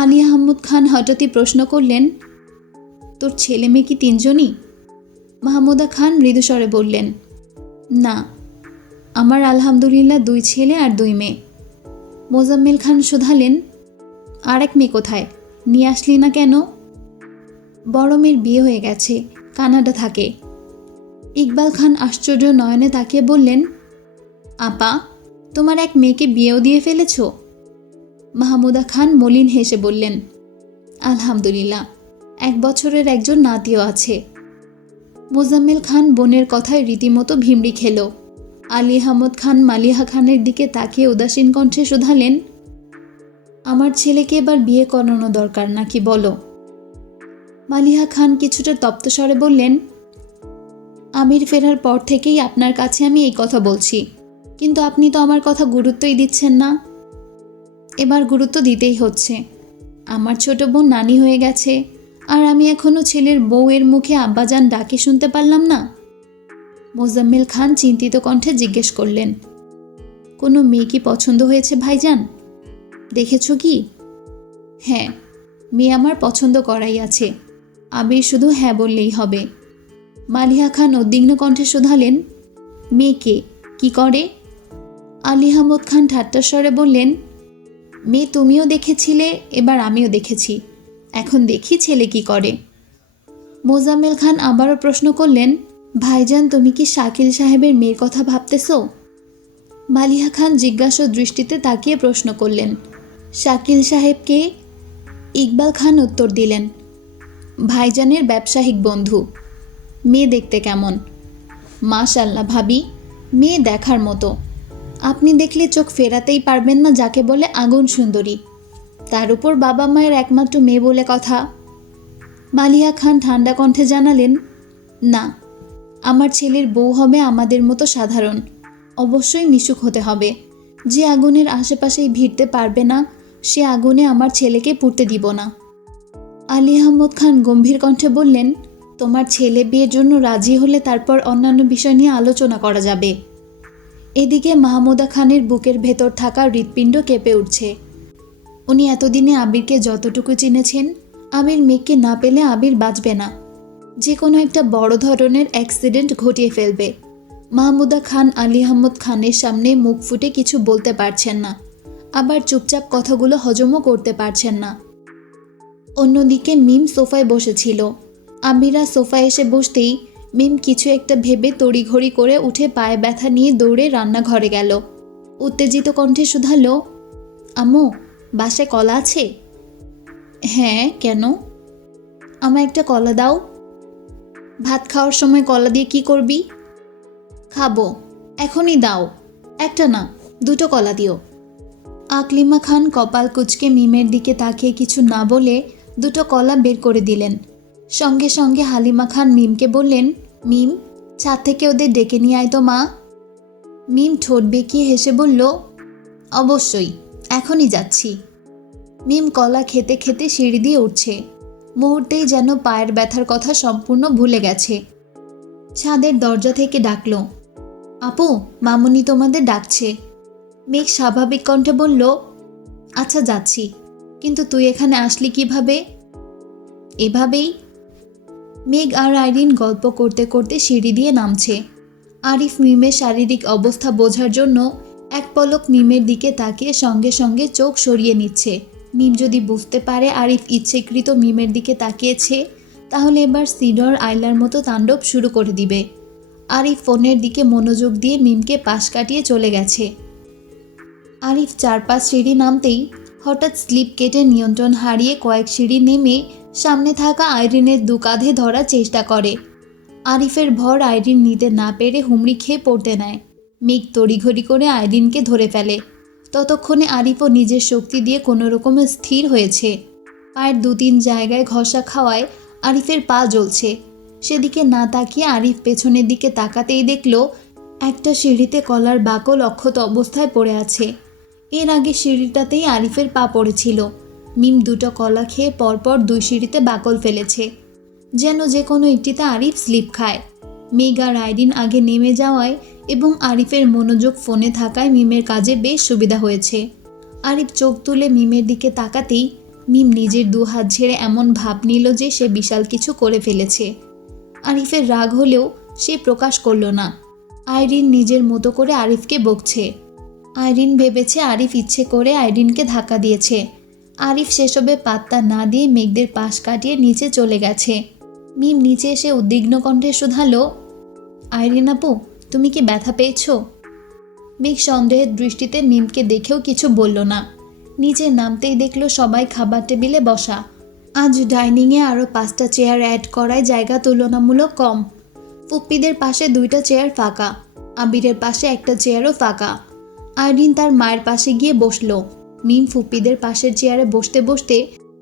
আলী আহমদ খান হঠাৎই প্রশ্ন করলেন, তোর ছেলে মেয়ে কি তিনজনই? মাহমুদা খান মৃদুস্বরে বললেন, না, আমার আলহামদুলিল্লাহ 2 ছেলে আর 2 মেয়ে। মোজাম্মেল খান শুধালেন, আর এক মেয়ে কোথায়, নিয়ে আসলি না কেন? বড় মেয়ের বিয়ে হয়ে গেছে, কানাডা থাকে। ইকবাল খান আশ্চর্য নয়নে তাকিয়ে বললেন, আপা, তোমার এক মেয়েকে বিয়েও দিয়ে ফেলেছ? মাহমুদা খান মলিন হেসে বললেন, আলহামদুলিল্লাহ, 1 বছরের একজন নাতিও আছে। মোজাম্মেল খান বোনের কথায় রীতিমতো ভিমড়ি খেল। আলী আহমদ খান মালিহা খানের দিকে তাকিয়ে উদাসীন কণ্ঠে শুধালেন, আমার ছেলেকে এবার বিয়ে করানো দরকার নাকি বলো? মালিহা খান কিছুটা তপ্ত স্বরে বললেন, আমির ফেরার পর থেকেই আপনার কাছে আমি এই কথা বলছি, কিন্তু আপনি তো আমার কথা গুরুত্বই দিচ্ছেন না। এবার গুরুত্ব দিতেই হচ্ছে। আমার ছোট বোন নানি হয়ে গেছে, আর আমি এখনো ছেলের বউয়ের মুখে আব্বাজান ডাকে শুনতে পারলাম না। মোজাম্মেল খান চিন্তিত কণ্ঠে জিজ্ঞেস করলেন, কোনো মেয়ে কি পছন্দ হয়েছে ভাইজান? দেখেছো কি? হ্যাঁ, মেয়ে আমার পছন্দ করাই আছে। আবির শুধু হ্যাঁ বললেই হবে। মালিহা খান উদ্বিগ্ন কণ্ঠে শুধালেন, মেয়েকে কি করে? আলী আহমদ খান ঠাট্টার স্বরে বললেন, মেয়ে তুমিও দেখেছিলে, এবার আমিও দেখেছি, এখন দেখি ছেলে কি করে। মোজাম্মেল খান আবারও প্রশ্ন করলেন, ভাইজান তুমি কি শাকিল সাহেবের মেয়ের কথা ভাবতেছ? মালিহা খান জিজ্ঞাসা দৃষ্টিতে তাকিয়ে প্রশ্ন করলেন, শাকিল সাহেবকে? ইকবাল খান উত্তর দিলেন, ভাইজানের ব্যবসায়িক বন্ধু। মেয়ে দেখতে কেমন? মাশাআল্লাহ ভাবি, মেয়ে দেখার মতো। আপনি দেখলে চোখ ফেরাতেই পারবেন না, যাকে বলে আগুন সুন্দরী। তার উপর বাবা মায়ের একমাত্র মেয়ে বলে কথা। মালিহা খান ঠান্ডা কণ্ঠে জানালেন, না, আমার ছেলের বউ হবে আমাদের মতো সাধারণ, অবশ্যই মিশুক হতে হবে। যে আগুনের আশেপাশেই ভিড়তে পারবে না, সে আগুনে আমার ছেলেকে পুড়তে দিব না। আলী আহমদ খান গম্ভীর কণ্ঠে বললেন, তোমার ছেলে বিয়ের জন্য রাজি হলে তারপর অন্যান্য বিষয় নিয়ে আলোচনা করা যাবে। এদিকে মাহমুদা খানের বুকের ভেতর থাকা হৃৎপিণ্ড কেঁপে উঠছে। উনি এতদিনে আবিরকে যতটুকু চিনেছেন, আবির মেঘকে না পেলে আবির বাঁচবে না, যে কোনো একটা বড় ধরনের অ্যাক্সিডেন্ট ঘটিয়ে ফেলবে। মাহমুদা খান আলী আহমদ খানের সামনে মুখ ফুটে কিছু বলতে পারছেন না, আবার চুপচাপ কথাগুলো হজমও করতে পারছেন না। অন্যদিকে মিম সোফায় বসেছিল। আবিরা সোফায় এসে বসতেই মিম কিছু একটা ভেবে তড়িঘড়ি করে উঠে পায়ে ব্যথা নিয়ে দৌড়ে রান্নাঘরে গেল। উত্তেজিত কণ্ঠে শুধালো, আম্মু, বাসায় কলা আছে? হ্যাঁ, কেন? আমায় একটা কলা দাও। ভাত খাওয়ার সময় কলা দিয়ে কি করবি? খাবো, এখনই দাও। একটা না, দুটো কলা দিও। আকলিমা খান কপাল কুঁচকে মিমের দিকে তাকিয়ে কিছু না বলে দুটো কলা বের করে দিলেন। সঙ্গে সঙ্গে হালিমা খান মিমকে বললেন, মিম, ছাদ থেকে ওদের ডেকে নিয়ে আয় তো মা। মিম ঠোঁট বেঁকিয়ে হেসে বলল, অবশ্যই, এখনই যাচ্ছি। মিম কলা খেতে খেতে সিঁড়ি দিয়ে উঠছে। মুহূর্তেই যেন পায়ের ব্যথার কথা সম্পূর্ণ ভুলে গেছে। ছাদের দরজা থেকে ডাকল, আপু, মামুনি তোমাদের ডাকছে। মেঘ স্বাভাবিক কণ্ঠে বলল, আচ্ছা যাচ্ছি, কিন্তু তুই এখানে আসলি কিভাবে? এভাবেই। মেঘ আর আইরিন গল্প করতে করতে সিঁড়ি দিয়ে নামছে। আরিফ মিমের শারীরিক অবস্থা বোঝার জন্য এক পলক মিমের দিকে তাকিয়ে সঙ্গে সঙ্গে চোখ সরিয়ে নিচ্ছে। মিম যদি বুঝতে পারে আরিফ ইচ্ছেকৃত মিমের দিকে তাকিয়েছে, তাহলে এবার সিডর আইলার মতো তাণ্ডব শুরু করে দিবে। আরিফ ফোনের দিকে মনোযোগ দিয়ে মিমকে পাশ কাটিয়ে চলে গেছে। আরিফ 4-5 সিঁড়ি নামতেই হঠাৎ স্লিপ কেটে নিয়ন্ত্রণ হারিয়ে কয়েক সিঁড়ি নেমে সামনে থাকা আইরিনের দু কাঁধে ধরার চেষ্টা করে। আরিফের ভর আইরিন নিতে না পেরে হুমড়ি খেয়ে পড়তে নেয়। মেঘ তড়িঘড়ি করে আইরিনকে ধরে ফেলে। ততক্ষণে আরিফও নিজের শক্তি দিয়ে কোনো রকমে স্থির হয়েছে। পায়ের 2-3 জায়গায় ঘষা খাওয়ায় আরিফের পা জ্বলছে। সেদিকে না তাকিয়ে আরিফ পেছনের দিকে তাকাতেই দেখল একটা সিঁড়িতে কলার বাকল অক্ষত অবস্থায় পড়ে আছে। এর আগে সিঁড়িটাতেই আরিফের পা পড়েছিল। মিম দুটো কলা খেয়ে পরপর 2 সিঁড়িতে বাকল ফেলেছে, যেন যে কোনো একটিতে আরিফ স্লিপ খায়। মেঘ আর আইরিন আগে নেমে যাওয়ায় এবং আরিফের মনোযোগ ফোনে থাকায় মিমের কাজে বেশ সুবিধা হয়েছে। আরিফ চোখ তুলে মিমের দিকে তাকাতেই মিম নিজের 2 হাত ঝেড়ে এমন ভাব নিল যে সে বিশাল কিছু করে ফেলেছে। আরিফের রাগ হলেও সে প্রকাশ করল না। আইরিন নিজের মতো করে আরিফকে বকছে। আইরিন ভেবেছে আরিফ ইচ্ছে করে আইরিনকে ধাক্কা দিয়েছে। আরিফ সেসবে পাত্তা না দিয়ে মেঘদের পাশ কাটিয়ে নিচে চলে গেছে। মিম নিচে এসে উদ্বিগ্ন কণ্ঠে শুধালো, আইরিন আপু, তুমি কি ব্যথা পেয়েছো? মেঘ সন্দেহের দৃষ্টিতে মিমকে দেখেও কিছু বলল না। নিচে নামতেই দেখল সবাই খাবার টেবিলে বসা। আজ ডাইনিংয়ে আরও 5টা চেয়ার অ্যাড করায় জায়গা তুলনামূলক কম। ফুপ্পিদের পাশে 2টা চেয়ার ফাঁকা, আবিরের পাশে একটা চেয়ারও ফাঁকা। আইরিন তার মায়ের পাশে গিয়ে বসল। মিম ফুপ্পিদের পাশের চেয়ারে বসতে বসতে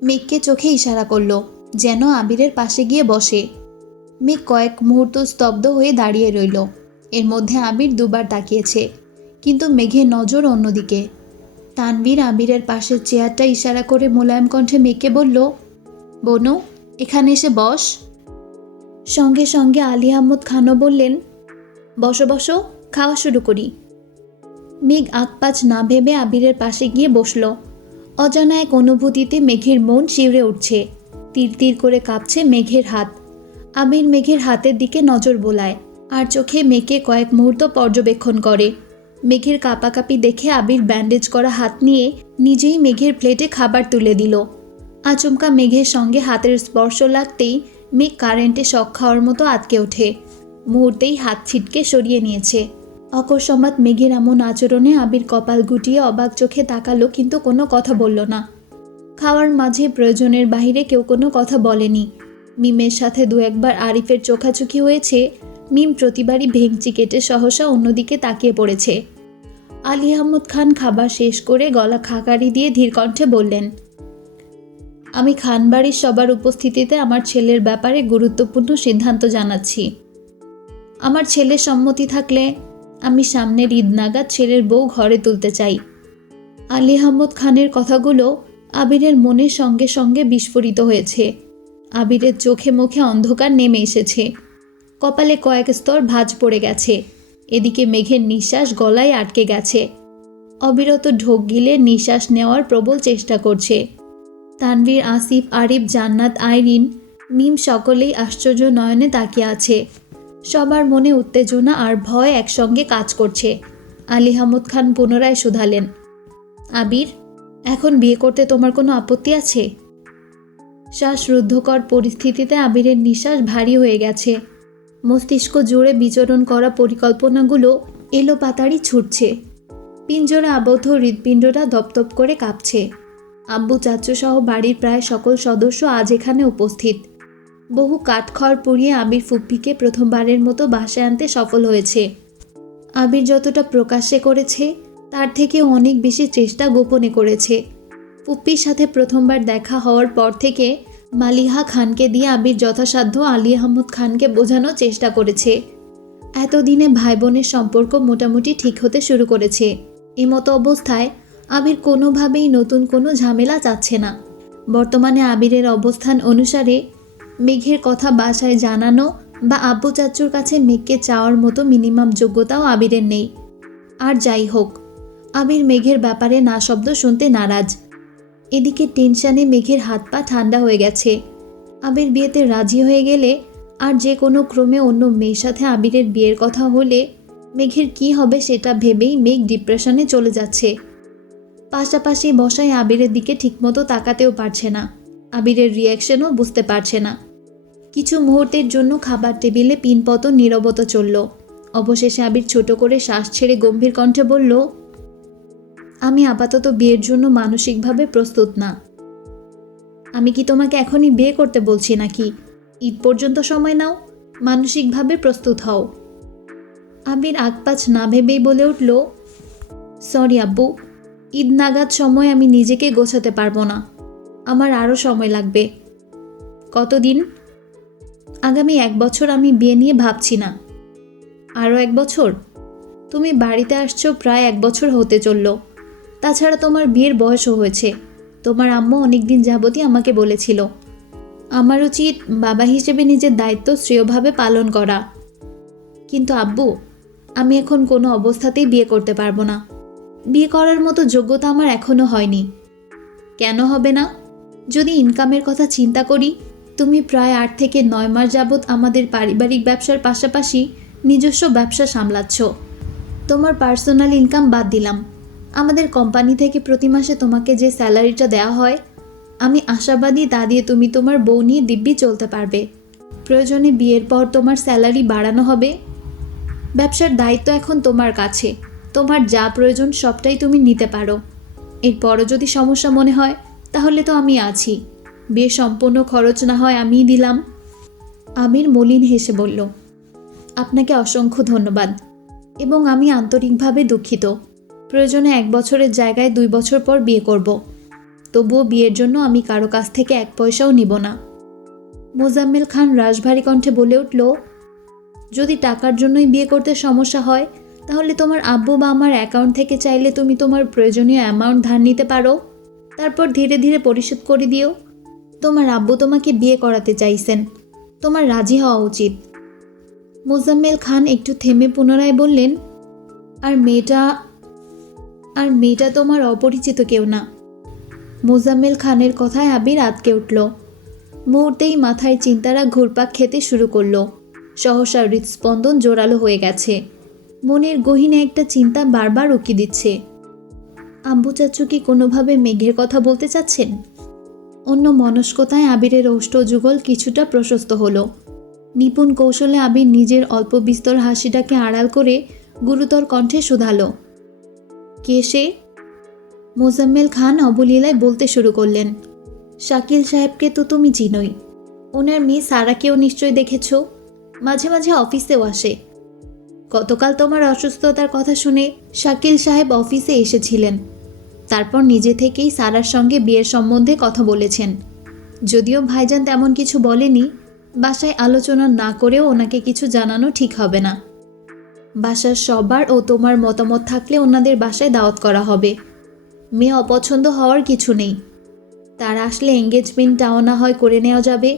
মেঘকে চোখে ইশারা করলো যেন আবিরের পাশে গিয়ে বসে। মেঘ কয়েক মুহূর্ত স্তব্ধ হয়ে দাঁড়িয়ে রইল। এর মধ্যে আবির 2বার তাকিয়েছে, কিন্তু মেঘের নজর অন্যদিকে। তানভীর আবিরের পাশের চেয়ারটা ইশারা করে মোলায়েম কণ্ঠে মেঘকে বলল, বনু, এখানে এসে বস। সঙ্গে সঙ্গে আলী আহমদ খানও বললেন, বসো বসো, খাওয়া শুরু করি। মেঘ আকপাচ না ভেবে আবিরের পাশে গিয়ে বসল। অজানা এক অনুভূতিতে মেঘের মন শিউরে উঠছে। তীর তীর করে কাঁপছে মেঘের হাত। আবির মেঘের হাতের দিকে নজর বোলায় আর চোখে মেঘকে কয়েক মুহূর্ত পর্যবেক্ষণ করে। মেঘের কাঁপাকাঁপি দেখে আবির ব্যান্ডেজ করা হাত নিয়ে নিজেই মেঘের প্লেটে খাবার তুলে দিল। আচমকা মেঘের সঙ্গে হাতের স্পর্শ লাগতেই মেঘ কারেন্টে শক খাওয়ার মতো আটকে ওঠে। মুহূর্তেই হাত ছিটকে সরিয়ে নিয়েছে। অকস্মাৎ মেঘের এমন আচরণে আবির কপাল গুটিয়ে অবাক চোখে তাকালো, কিন্তু কোনো কথা বলল না। খাওয়ার মাঝে প্রয়োজনের বাহিরে কেউ কোনো কথা বলেনি। মিমের সাথে দু একবার আরিফের চোখাচোখি হয়েছে। মিম প্রতিবারই ভেঙচি কেটে সহসা অন্যদিকে তাকিয়ে পড়েছে। আলী আহমদ খান খাবার শেষ করে গলা খাকারি দিয়ে ধীর কণ্ঠে বললেন, আমি খানবাড়ির সবার উপস্থিতিতে আমার ছেলের ব্যাপারে গুরুত্বপূর্ণ সিদ্ধান্ত জানাচ্ছি। আমার ছেলের সম্মতি থাকলে আমি সামনের ঈদ নাগাদ ছেলের বউ ঘরে তুলতে চাই। আলী আহমদ খানের কথাগুলো আবিরের মনের সঙ্গে সঙ্গে বিস্ফোরিত হয়েছে। আবিরের চোখে মুখে অন্ধকার নেমে এসেছে। কপালে কয়েক স্তর ভাঁজ পড়ে গেছে। এদিকে মেঘের নিঃশ্বাস গলায় আটকে গেছে। অবিরত ঢোক গিলে নিঃশ্বাস নেওয়ার প্রবল চেষ্টা করছে। তানভীর, আসিফ, আরিফ, জান্নাত, আইরিন, মিম সকলেই আশ্চর্য নয়নে তাকিয়ে আছে। সবার মনে উত্তেজনা আর ভয় একসঙ্গে কাজ করছে। আলী আহমদ খান পুনরায় শুধালেন, আবির, এখন বিয়ে করতে তোমার কোনো আপত্তি আছে? শ্বাসরুদ্ধকর পরিস্থিতিতে আবিরের নিঃশ্বাস ভারী হয়ে গেছে। মস্তিষ্ক জুড়ে বিচরণ করা পরিকল্পনাগুলো এলোপাতাড়ি ছুটছে। পিঞ্জরে আবদ্ধ হৃৎপিণ্ডটা দপদপ করে কাঁপছে। আব্বু, চাচু সহ বাড়ির প্রায় সকল সদস্য আজ এখানে উপস্থিত। বহু কাঠখড় পুড়িয়ে আবির ফুপ্পিকে প্রথমবারের মতো বাসায় আনতে সফল হয়েছে। আবির যতটা প্রকাশ্যে করেছে তার থেকে অনেক বেশি চেষ্টা গোপনে করেছে। ফুপ্পির সাথে প্রথমবার দেখা হওয়ার পর থেকে মালিহা খানকে দিয়ে আবির যথাসাধ্য আলী আহমদ খানকে বোঝানোর চেষ্টা করেছে। এতদিনে ভাই বোনের সম্পর্ক মোটামুটি ঠিক হতে শুরু করেছে। এমতো অবস্থায় আবির কোনোভাবেই নতুন কোনো ঝামেলা চাচ্ছে না। বর্তমানে আবিরের অবস্থান অনুসারে মেঘের কথা বাসায় জানানো বা আব্বু চাচ্চুর কাছে মেঘকে চাওয়ার মতো মিনিমাম যোগ্যতাও আবিরের নেই। আর যাই হোক, আবির মেঘের ব্যাপারে না শব্দ শুনতে নারাজ। এদিকে টেনশানে মেঘের হাত পা ঠান্ডা হয়ে গেছে। আবির বিয়েতে রাজি হয়ে গেলে আর যে কোনো ক্রমে অন্য মেয়ের সাথে আবিরের বিয়ের কথা হলে মেঘের কি হবে সেটা ভেবেই মেঘ ডিপ্রেশনে চলে যাচ্ছে। পাশাপাশি বসায় আবিরের দিকে ঠিকমতো তাকাতেও পারছে না। আবিরের রিয়াকশনও বুঝতে পারছে না। কিছু মুহূর্তের জন্য খাবার টেবিলে পিনপতন নীরবতা চলল। অবশেষে আবির ছোট করে শ্বাস ছেড়ে গম্ভীর কণ্ঠে বলল, আমি আপাতত বিয়ের জন্য মানসিকভাবে প্রস্তুত না। আমি কি তোমাকে এখনই বিয়ে করতে বলছি নাকি? ঈদ পর্যন্ত সময় নাও, মানসিকভাবে প্রস্তুত হও। আবির আগপাছ না ভেবেই বলে উঠল, সরি আব্বু, ঈদ নাগাদ সময় আমি নিজেকে গোছাতে পারবো না। আমার আরও সময় লাগবে। কতদিন? আগামী 1 বছর আমি বিয়ে নিয়ে ভাবছি না। আরও 1 বছর? তুমি বাড়িতে আসছো প্রায় 1 বছর হতে চলল। তাছাড়া তোমার বিয়ের বয়সও হয়েছে। তোমার আম্মু অনেকদিন যাবতই আমাকে বলেছিল আমার উচিত বাবা হিসেবে নিজের দায়িত্ব শ্রেয়ভাবে পালন করা। কিন্তু আব্বু, আমি এখন কোনো অবস্থাতেই বিয়ে করতে পারবো না। বিয়ে করার মতো যোগ্যতা আমার এখনও হয়নি। কেন হবে না? যদি ইনকামের কথা চিন্তা করি, তুমি প্রায় 8 থেকে 9 মাস যাবৎ আমাদের পারিবারিক ব্যবসার পাশাপাশি নিজস্ব ব্যবসা সামলাচ্ছ। তোমার পার্সোনাল ইনকাম বাদ দিলাম, আমাদের কোম্পানি থেকে প্রতি মাসে তোমাকে যে স্যালারিটা দেওয়া হয়, আমি আশাবাদী তা দিয়ে তুমি তোমার বউ নিয়ে দিব্যি চলতে পারবে। প্রয়োজনে বিয়ের পর তোমার স্যালারি বাড়ানো হবে। ব্যবসার দায়িত্ব এখন তোমার কাছে। তোমার যা প্রয়োজন সবটাই তুমি নিতে পারো। এরপরও যদি সমস্যা মনে হয় তাহলে তো আমি আছি। বিয়ে সম্পূর্ণ খরচ না হয় আমিই দিলাম। আবির মলিন হেসে বলল, আপনাকে অসংখ্য ধন্যবাদ এবং আমি আন্তরিকভাবে দুঃখিত। প্রয়োজনে 1 বছরের জায়গায় 2 বছর পর বিয়ে করব। তবুও বিয়ের জন্য আমি কারো কাছ থেকে 1 পয়সাও নিব না। মোজাম্মেল খান রাশভারী কণ্ঠে বলে উঠল, যদি টাকার জন্যই বিয়ে করতে সমস্যা হয় তাহলে তোমার আব্বু বা আমার অ্যাকাউন্ট থেকে চাইলে তুমি তোমার প্রয়োজনীয় অ্যামাউন্ট ধার নিতে পারো, তারপর ধীরে ধীরে পরিশোধ করে দিও। তোমার আব্বু তোমাকে বিয়ে করাতে চাইছেন, তোমার রাজি হওয়া উচিত। মোজাম্মেল খান একটু থেমে পুনরায় বললেন, আর মেয়েটা তোমার অপরিচিত কেউ না। মোজাম্মেল খানের কথায় আবির আঁতকে উঠল। মুহূর্তেই মাথায় চিন্তারা ঘুরপাক খেতে শুরু করলো। সহসা হৃদস্পন্দন জোরালো হয়ে গেছে। মনের গহীনে একটা চিন্তা বারবার উকি দিচ্ছে। আব্বু চাচু কি কোনোভাবে মেঘের কথা বলতে চাচ্ছেন? অন্য মনস্কতায় আবিরের ওষ্ঠযুগল কিছুটা প্রশস্ত হলো। নিপুণ কৌশলে আবির নিজের অল্প বিস্তর হাসিটাকে আড়াল করে গুরুতর কণ্ঠে শুধালো, কে সে? মোজাম্মেল খান অবলীলায় বলতে শুরু করলেন, শাকিল সাহেবকে তো তুমি চিনোই। ওনার মেয়ে সারাকেও নিশ্চয় দেখেছ, মাঝে মাঝে অফিসেও আসে। গতকাল তোমার অসুস্থতার কথা শুনে শাকিল সাহেব অফিসে এসেছিলেন। তারপর নিজে থেকেই সারার সঙ্গে বিয়ের সম্বন্ধে কথা বলেছেন। যদিও ভাইজান তেমন কিছু বলেনি, বাসায় আলোচনা না করেও ওনাকে কিছু জানানো ঠিক হবে না। বাসার সবার ও তোমার মতামত থাকলে ওনাদের বাসায় দাওয়াত করা হবে। মেয়ে অপছন্দ হওয়ার কিছু নেই। তারা আসলে এঙ্গেজমেন্টটাও না হয় করে নেওয়া যাবে।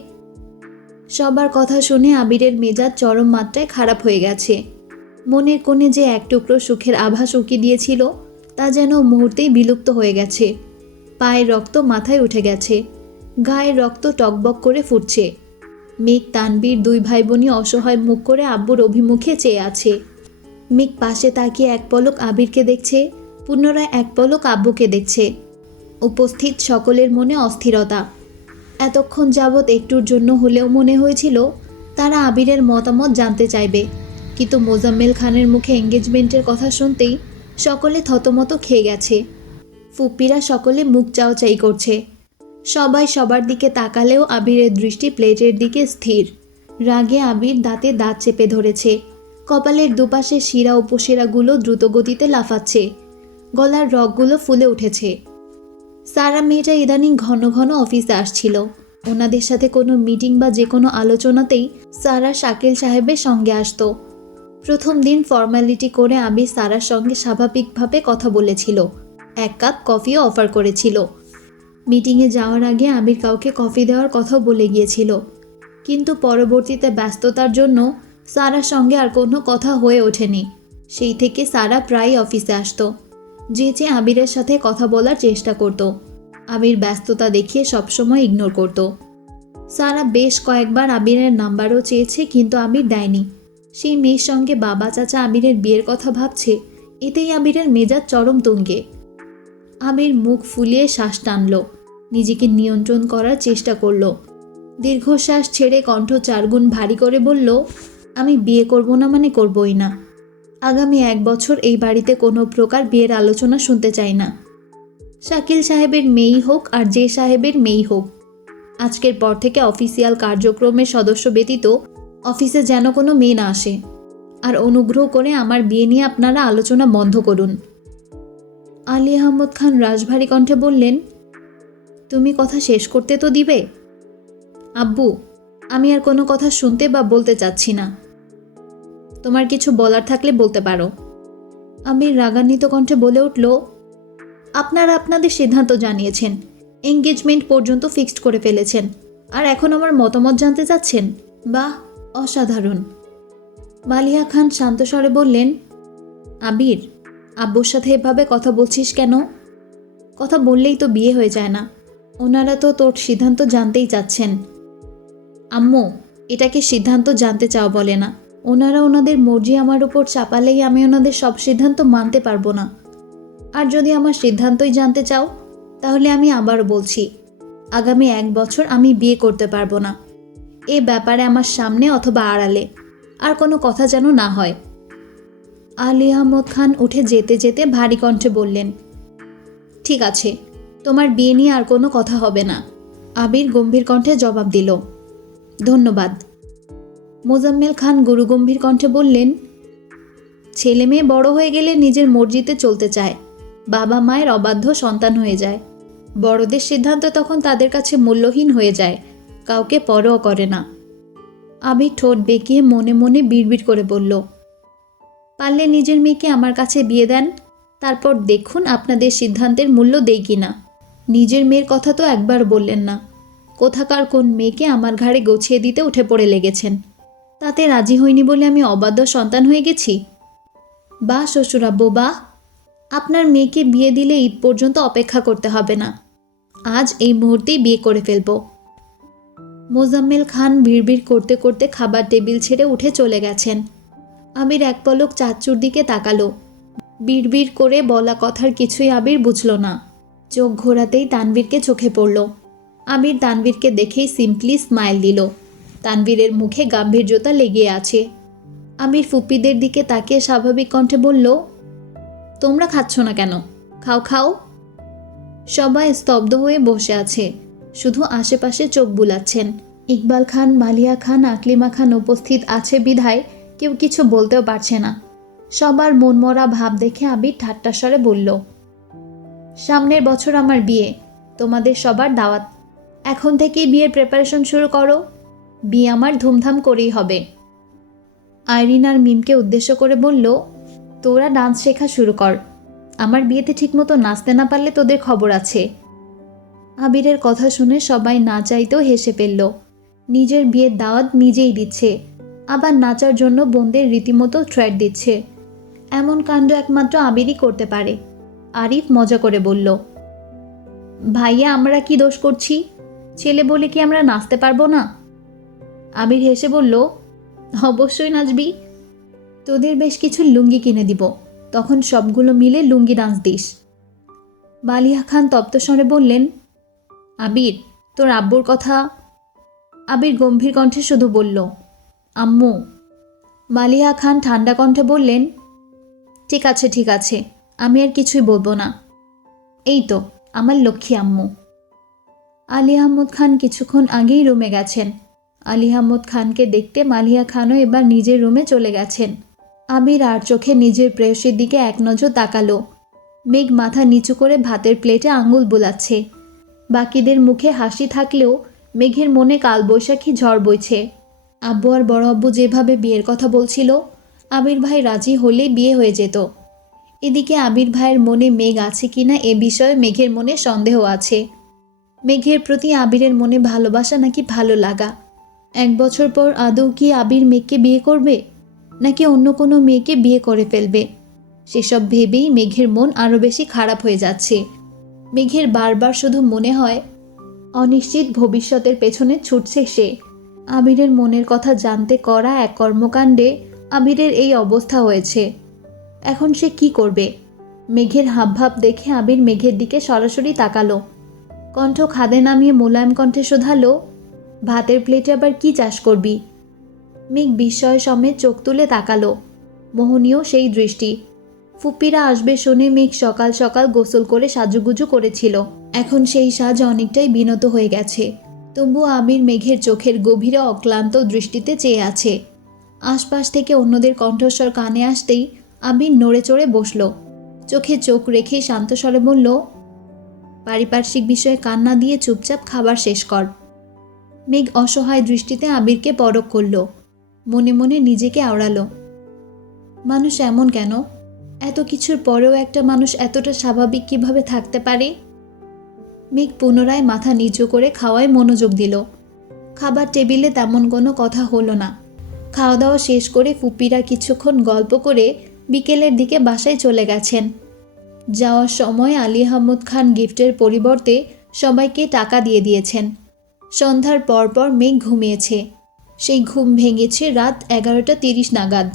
সবার কথা শুনে আবিরের মেজাজ চরম মাত্রায় খারাপ হয়ে গেছে। মনের কোণে যে এক টুকরো সুখের আভাস উকি দিয়েছিল তা যেন মুহূর্তেই বিলুপ্ত হয়ে গেছে। পায়ের রক্ত মাথায় উঠে গেছে, গায়ের রক্ত টকবক করে ফুটছে। মেঘ তানবীর দুই ভাই বোনই অসহায় মুখ করে আব্বুর অভিমুখে চেয়ে আছে। মেঘ পাশে তাকিয়ে এক পলক আবিরকে দেখছে, পুনরায় এক পলক আব্বুকে দেখছে। উপস্থিত সকলের মনে অস্থিরতা। এতক্ষণ যাবৎ একটুর জন্য হলেও মনে হয়েছিল তারা আবিরের মতামত জানতে চাইবে, কিন্তু মোজাম্মেল খানের মুখে এঙ্গেজমেন্টের কথা শুনতেই সকলে থতমত খেয়ে গেছে। ফুপ্পিরা সকলে মুখ চাওয়াচাই করছে। সবাই সবার দিকে তাকালেও আবিরের দৃষ্টি প্লেটের দিকে স্থির। রাগে আবির দাঁতে দাঁত চেপে ধরেছে। কপালের দুপাশে শিরা উপশিরাগুলো দ্রুতগতিতে লাফাচ্ছে। গলার রগগুলো ফুলে উঠেছে। সারা মেয়েটা ইদানিং ঘন ঘন অফিসে আসছিল। ওনাদের সাথে কোনো মিটিং বা যে কোনো আলোচনাতেই সারা শাকিল সাহেবের সঙ্গে আসতো। প্রথম দিন ফর্মালিটি করে আবির সারার সঙ্গে স্বাভাবিকভাবে কথা বলেছিল। এক কাপ কফিও অফার করেছিল। মিটিংয়ে যাওয়ার আগে আবির কাউকে কফি দেওয়ার কথাও বলে গিয়েছিল, কিন্তু পরবর্তীতে ব্যস্ততার জন্য সারার সঙ্গে আর কোনো কথা হয়ে ওঠেনি। সেই থেকে সারা প্রায় অফিসে আসতো, যে আবিরের সাথে কথা বলার চেষ্টা করত। আবির ব্যস্ততা দেখিয়ে সবসময় ইগনোর করত। সারা বেশ কয়েকবার আবিরের নাম্বারও চেয়েছে, কিন্তু আবির দেয়নি। সেই মেয়ের সঙ্গে বাবা চাচা আবিরের বিয়ের কথা ভাবছে, এতেই আবিরের মেজাজ চরম তুঙ্গে। আবির মুখ ফুলিয়ে শ্বাস টানল, নিজেকে নিয়ন্ত্রণ করার চেষ্টা করল। দীর্ঘশ্বাস ছেড়ে কণ্ঠ চারগুণ ভারী করে বলল, আমি বিয়ে করব না মানে করবই না। আগামী 1 বছর এই বাড়িতে কোনো প্রকার বিয়ের আলোচনা শুনতে চাই না। শাকিল সাহেবের মেয়েই হোক আর যে সাহেবের মেয়েই হোক, আজকের পর থেকে অফিসিয়াল কার্যক্রমের সদস্য ব্যতীত অফিসে যেন কোনো মেয়ে না আসে। আর অনুগ্রহ করে আমার বিয়ে নিয়ে আপনারা আলোচনা বন্ধ করুন। আলী আহমদ খান রাশভারী কণ্ঠে বললেন, তুমি কথা শেষ করতে তো দিবে? আব্বু, আমি আর কোনো কথা শুনতে বা বলতে চাচ্ছি না। তোমার কিছু বলার থাকলে বলতে পারো। আমির রাগান্বিত কণ্ঠে বলে উঠল, আপনারা আপনাদের সিদ্ধান্ত জানিয়েছেন, এঙ্গেজমেন্ট পর্যন্ত ফিক্সড করে ফেলেছেন, আর এখন আমার মতামত জানতে চাচ্ছেন? বাহ, অসাধারণ। মালিয়া খান শান্ত স্বরে বললেন, আবির, আব্বুর সাথে এভাবে কথা বলছিস কেন? কথা বললেই তো বিয়ে হয়ে যায় না। ওনারা তো তোর সিদ্ধান্ত জানতেই চাচ্ছেন। আম্মু, এটাকে সিদ্ধান্ত জানতে চাও বলে না। ওনারা ওনাদের মর্জি আমার উপর চাপালেই আমি ওনাদের সব সিদ্ধান্ত মানতে পারবো না। আর যদি আমার সিদ্ধান্তই জানতে চাও, তাহলে আমি আবারও বলছি, আগামী 1 বছর আমি বিয়ে করতে পারবো না। এ ব্যাপারে আমার সামনে অথবা আড়ালে আর কোনো কথা যেন না হয়। আলী আহমদ খান উঠে যেতে যেতে ভারী কণ্ঠে বললেন, ঠিক আছে, তোমার বিয়ে নিয়ে আর কোনো কথা হবে না। আবির গম্ভীর কণ্ঠে জবাব দিল, ধন্যবাদ। মোজাম্মেল খান গুরুগম্ভীর কণ্ঠে বললেন, ছেলে মেয়ে বড় হয়ে গেলে নিজের মর্জিতে চলতে চায়, বাবা মায়ের অবাধ্য সন্তান হয়ে যায়। বড়দের সিদ্ধান্ত তখন তাদের কাছে মূল্যহীন হয়ে যায়, কাউকে পরোয়া করে না। আবির ঠোঁট বেঁকিয়ে মনে মনে বিড়বিড় করে বলল, পারলে নিজের মেয়েকে আমার কাছে বিয়ে দেন, তারপর দেখুন আপনাদের সিদ্ধান্তের মূল্য দেই কিনা। নিজের মেয়ের কথা তো একবার বললেন না, কোথাকার কোন মেয়েকে আমার ঘাড়ে গছিয়ে দিতে উঠে পড়ে লেগেছেন। তাতে রাজি হইনি বলে আমি অবাধ্য সন্তান হয়ে গেছি? বাহ শ্বশুরাব্বু বাহ, আপনার মেয়েকে বিয়ে দিলে ঈদ পর্যন্ত অপেক্ষা করতে হবে না। আজ এই মুহূর্তেই বিয়ে করে ফেলবো। মোজাম্মেল খান বিড়বিড় করতে করতে খাবার টেবিল ছেড়ে উঠে চলে গেছেন। আবির এক পলক চাচ্চুর দিকে তাকালো। বিড়বিড় করে বলা কথার কিছুই আবির বুঝল না। চোখ ঘোরাতেই তানভীরকে চোখে পড়ল। আবির তানভীরকে দেখেই সিম্পলি স্মাইল দিল। তানভীরের মুখে গাম্ভীর্যতা লেগে আছে। আবির ফুপ্পিদের দিকে তাকিয়ে স্বাভাবিক কণ্ঠে বলল, তোমরা খাচ্ছ না কেন? খাও খাও। সবাই স্তব্ধ হয়ে বসে আছে, শুধু আশেপাশে চোখ বুলাচ্ছেন। ইকবাল খান, মালিয়া খান, আকলিমা খান উপস্থিত আছে বিধায় কেউ কিছু বলতেও পারছে না। সবার মনমরা ভাব দেখে আবির ঠাট্টা স্বরে বলল, সামনের বছর আমার বিয়ে, তোমাদের সবার দাওয়াত। এখন থেকেই বিয়ের প্রিপারেশন শুরু করো। বিয়ে আমার ধুমধাম করেই হবে। আইরিন আর মিমকে উদ্দেশ্য করে বলল, তোরা ডান্স শেখা শুরু কর। আমার বিয়েতে ঠিকমতো নাচতে না পারলে তোদের খবর আছে। আবিরের কথা শুনে সবাই না চাইতেও হেসে ফেলল। নিজের বিয়ের দাওয়াত নিজেই দিচ্ছে, আবার নাচার জন্য বোনদের রীতিমতো থ্রেট দিচ্ছে। এমন কাণ্ড একমাত্র আবিরই করতে পারে। আরিফ মজা করে বলল, ভাইয়া আমরা কি দোষ করছি? ছেলে বলে কি আমরা নাচতে পারবো না? আবির হেসে বলল, অবশ্যই নাচবি। তোদের বেশ কিছু লুঙ্গি কিনে দিব, তখন সবগুলো মিলে লুঙ্গি ডান্স দিস। মালিয়া খান তপ্ত স্বরে বললেন, আবির তোর আব্বুর কথা। আবির গম্ভীর কণ্ঠে শুধু বলল, আম্মু। মালিয়া খান ঠান্ডা কণ্ঠে বললেন, ঠিক আছে ঠিক আছে, আমি আর কিছুই বলবো না। এই তো আমার লক্ষ্মী আম্মু। আলী আহমদ খান কিছুক্ষণ আগেই রুমে গেছেন। আলী আহমদ খানকে দেখতে মালিয়া খানও এবার নিজের রুমে চলে গেছেন। আবির আর চোখে নিজের প্রেয়সীর দিকে এক নজর তাকালো। মেঘ মাথা নিচু করে ভাতের প্লেটে আঙুল বোলাচ্ছে। বাকিদের মুখে হাসি থাকলেও মেঘের মনে কালবৈশাখী ঝড় বইছে। আব্বু আর বড় আব্বু যেভাবে বিয়ের কথা বলছিল, আবির ভাই রাজি হলেই বিয়ে হয়ে যেত। এদিকে আবির ভাইয়ের মনে মেঘ আছে কিনা এ বিষয়ে মেঘের মনে সন্দেহ আছে। মেঘের প্রতি আবিরের মনে ভালোবাসা নাকি ভালো লাগা। 1 বছর পর আদৌ কি আবির মেঘকে বিয়ে করবে, নাকি অন্য কোনো মেয়েকে বিয়ে করে ফেলবে? সেসব ভেবেই মেঘের মন আরও বেশি খারাপ হয়ে যাচ্ছে। মেঘের বারবার শুধু মনে হয় অনিশ্চিত ভবিষ্যতের পেছনে ছুটছে সে। আবিরের মনের কথা জানতে করা এক কর্মকাণ্ডে আবিরের এই অবস্থা হয়েছে। এখন সে কি করবে? মেঘের হাবভাব দেখে আবির মেঘের দিকে সরাসরি তাকালো। কণ্ঠ খাদে নামিয়ে মোলায়েম কণ্ঠে শোধালো, ভাতের প্লেটে আবার কি চাষ করবি? মেঘ বিস্ময় সমেত চোখ তুলে তাকালো। মোহনীয় সেই দৃষ্টি। ফুপ্পিরা আসবে শুনে মেঘ সকাল সকাল গোসল করে সাজুগুজু করেছিল। এখন সেই সাজ অনেকটাই বিনত হয়ে গেছে। তবুও আবির মেঘের চোখের গভীরে অক্লান্ত দৃষ্টিতে চেয়ে আছে। আশপাশ থেকে অন্যদের কণ্ঠস্বর কানে আসতেই আবির নড়ে চড়ে বসল। চোখে চোখ রেখে শান্ত স্বরে বলল, পারিপার্শ্বিক বিষয়ে কান্না দিয়ে চুপচাপ খাবার শেষ কর। মেঘ অসহায় দৃষ্টিতে আবিরকে পরখ করল। মনে মনে নিজেকে আওড়ালো, মানুষ এমন কেন? এত কিছুর পরেও একটা মানুষ এতটা স্বাভাবিক কিভাবে থাকতে পারে? মেঘ পুনরায় মাথা নিচু করে খাওয়ায় মনোযোগ দিল। খাবার টেবিলে তেমন কোনো কথা হলো না। খাওয়া দাওয়া শেষ করে ফুপ্পিরা কিছুক্ষণ গল্প করে বিকেলের দিকে বাসায় চলে গেছেন। যাওয়ার সময় আলী আহমদ খান গিফটের পরিবর্তে সবাইকে টাকা দিয়ে দিয়েছেন। সন্ধ্যার পরপর মেঘ ঘুমিয়েছে। সেই ঘুম ভেঙেছে রাত 11:30 নাগাদ।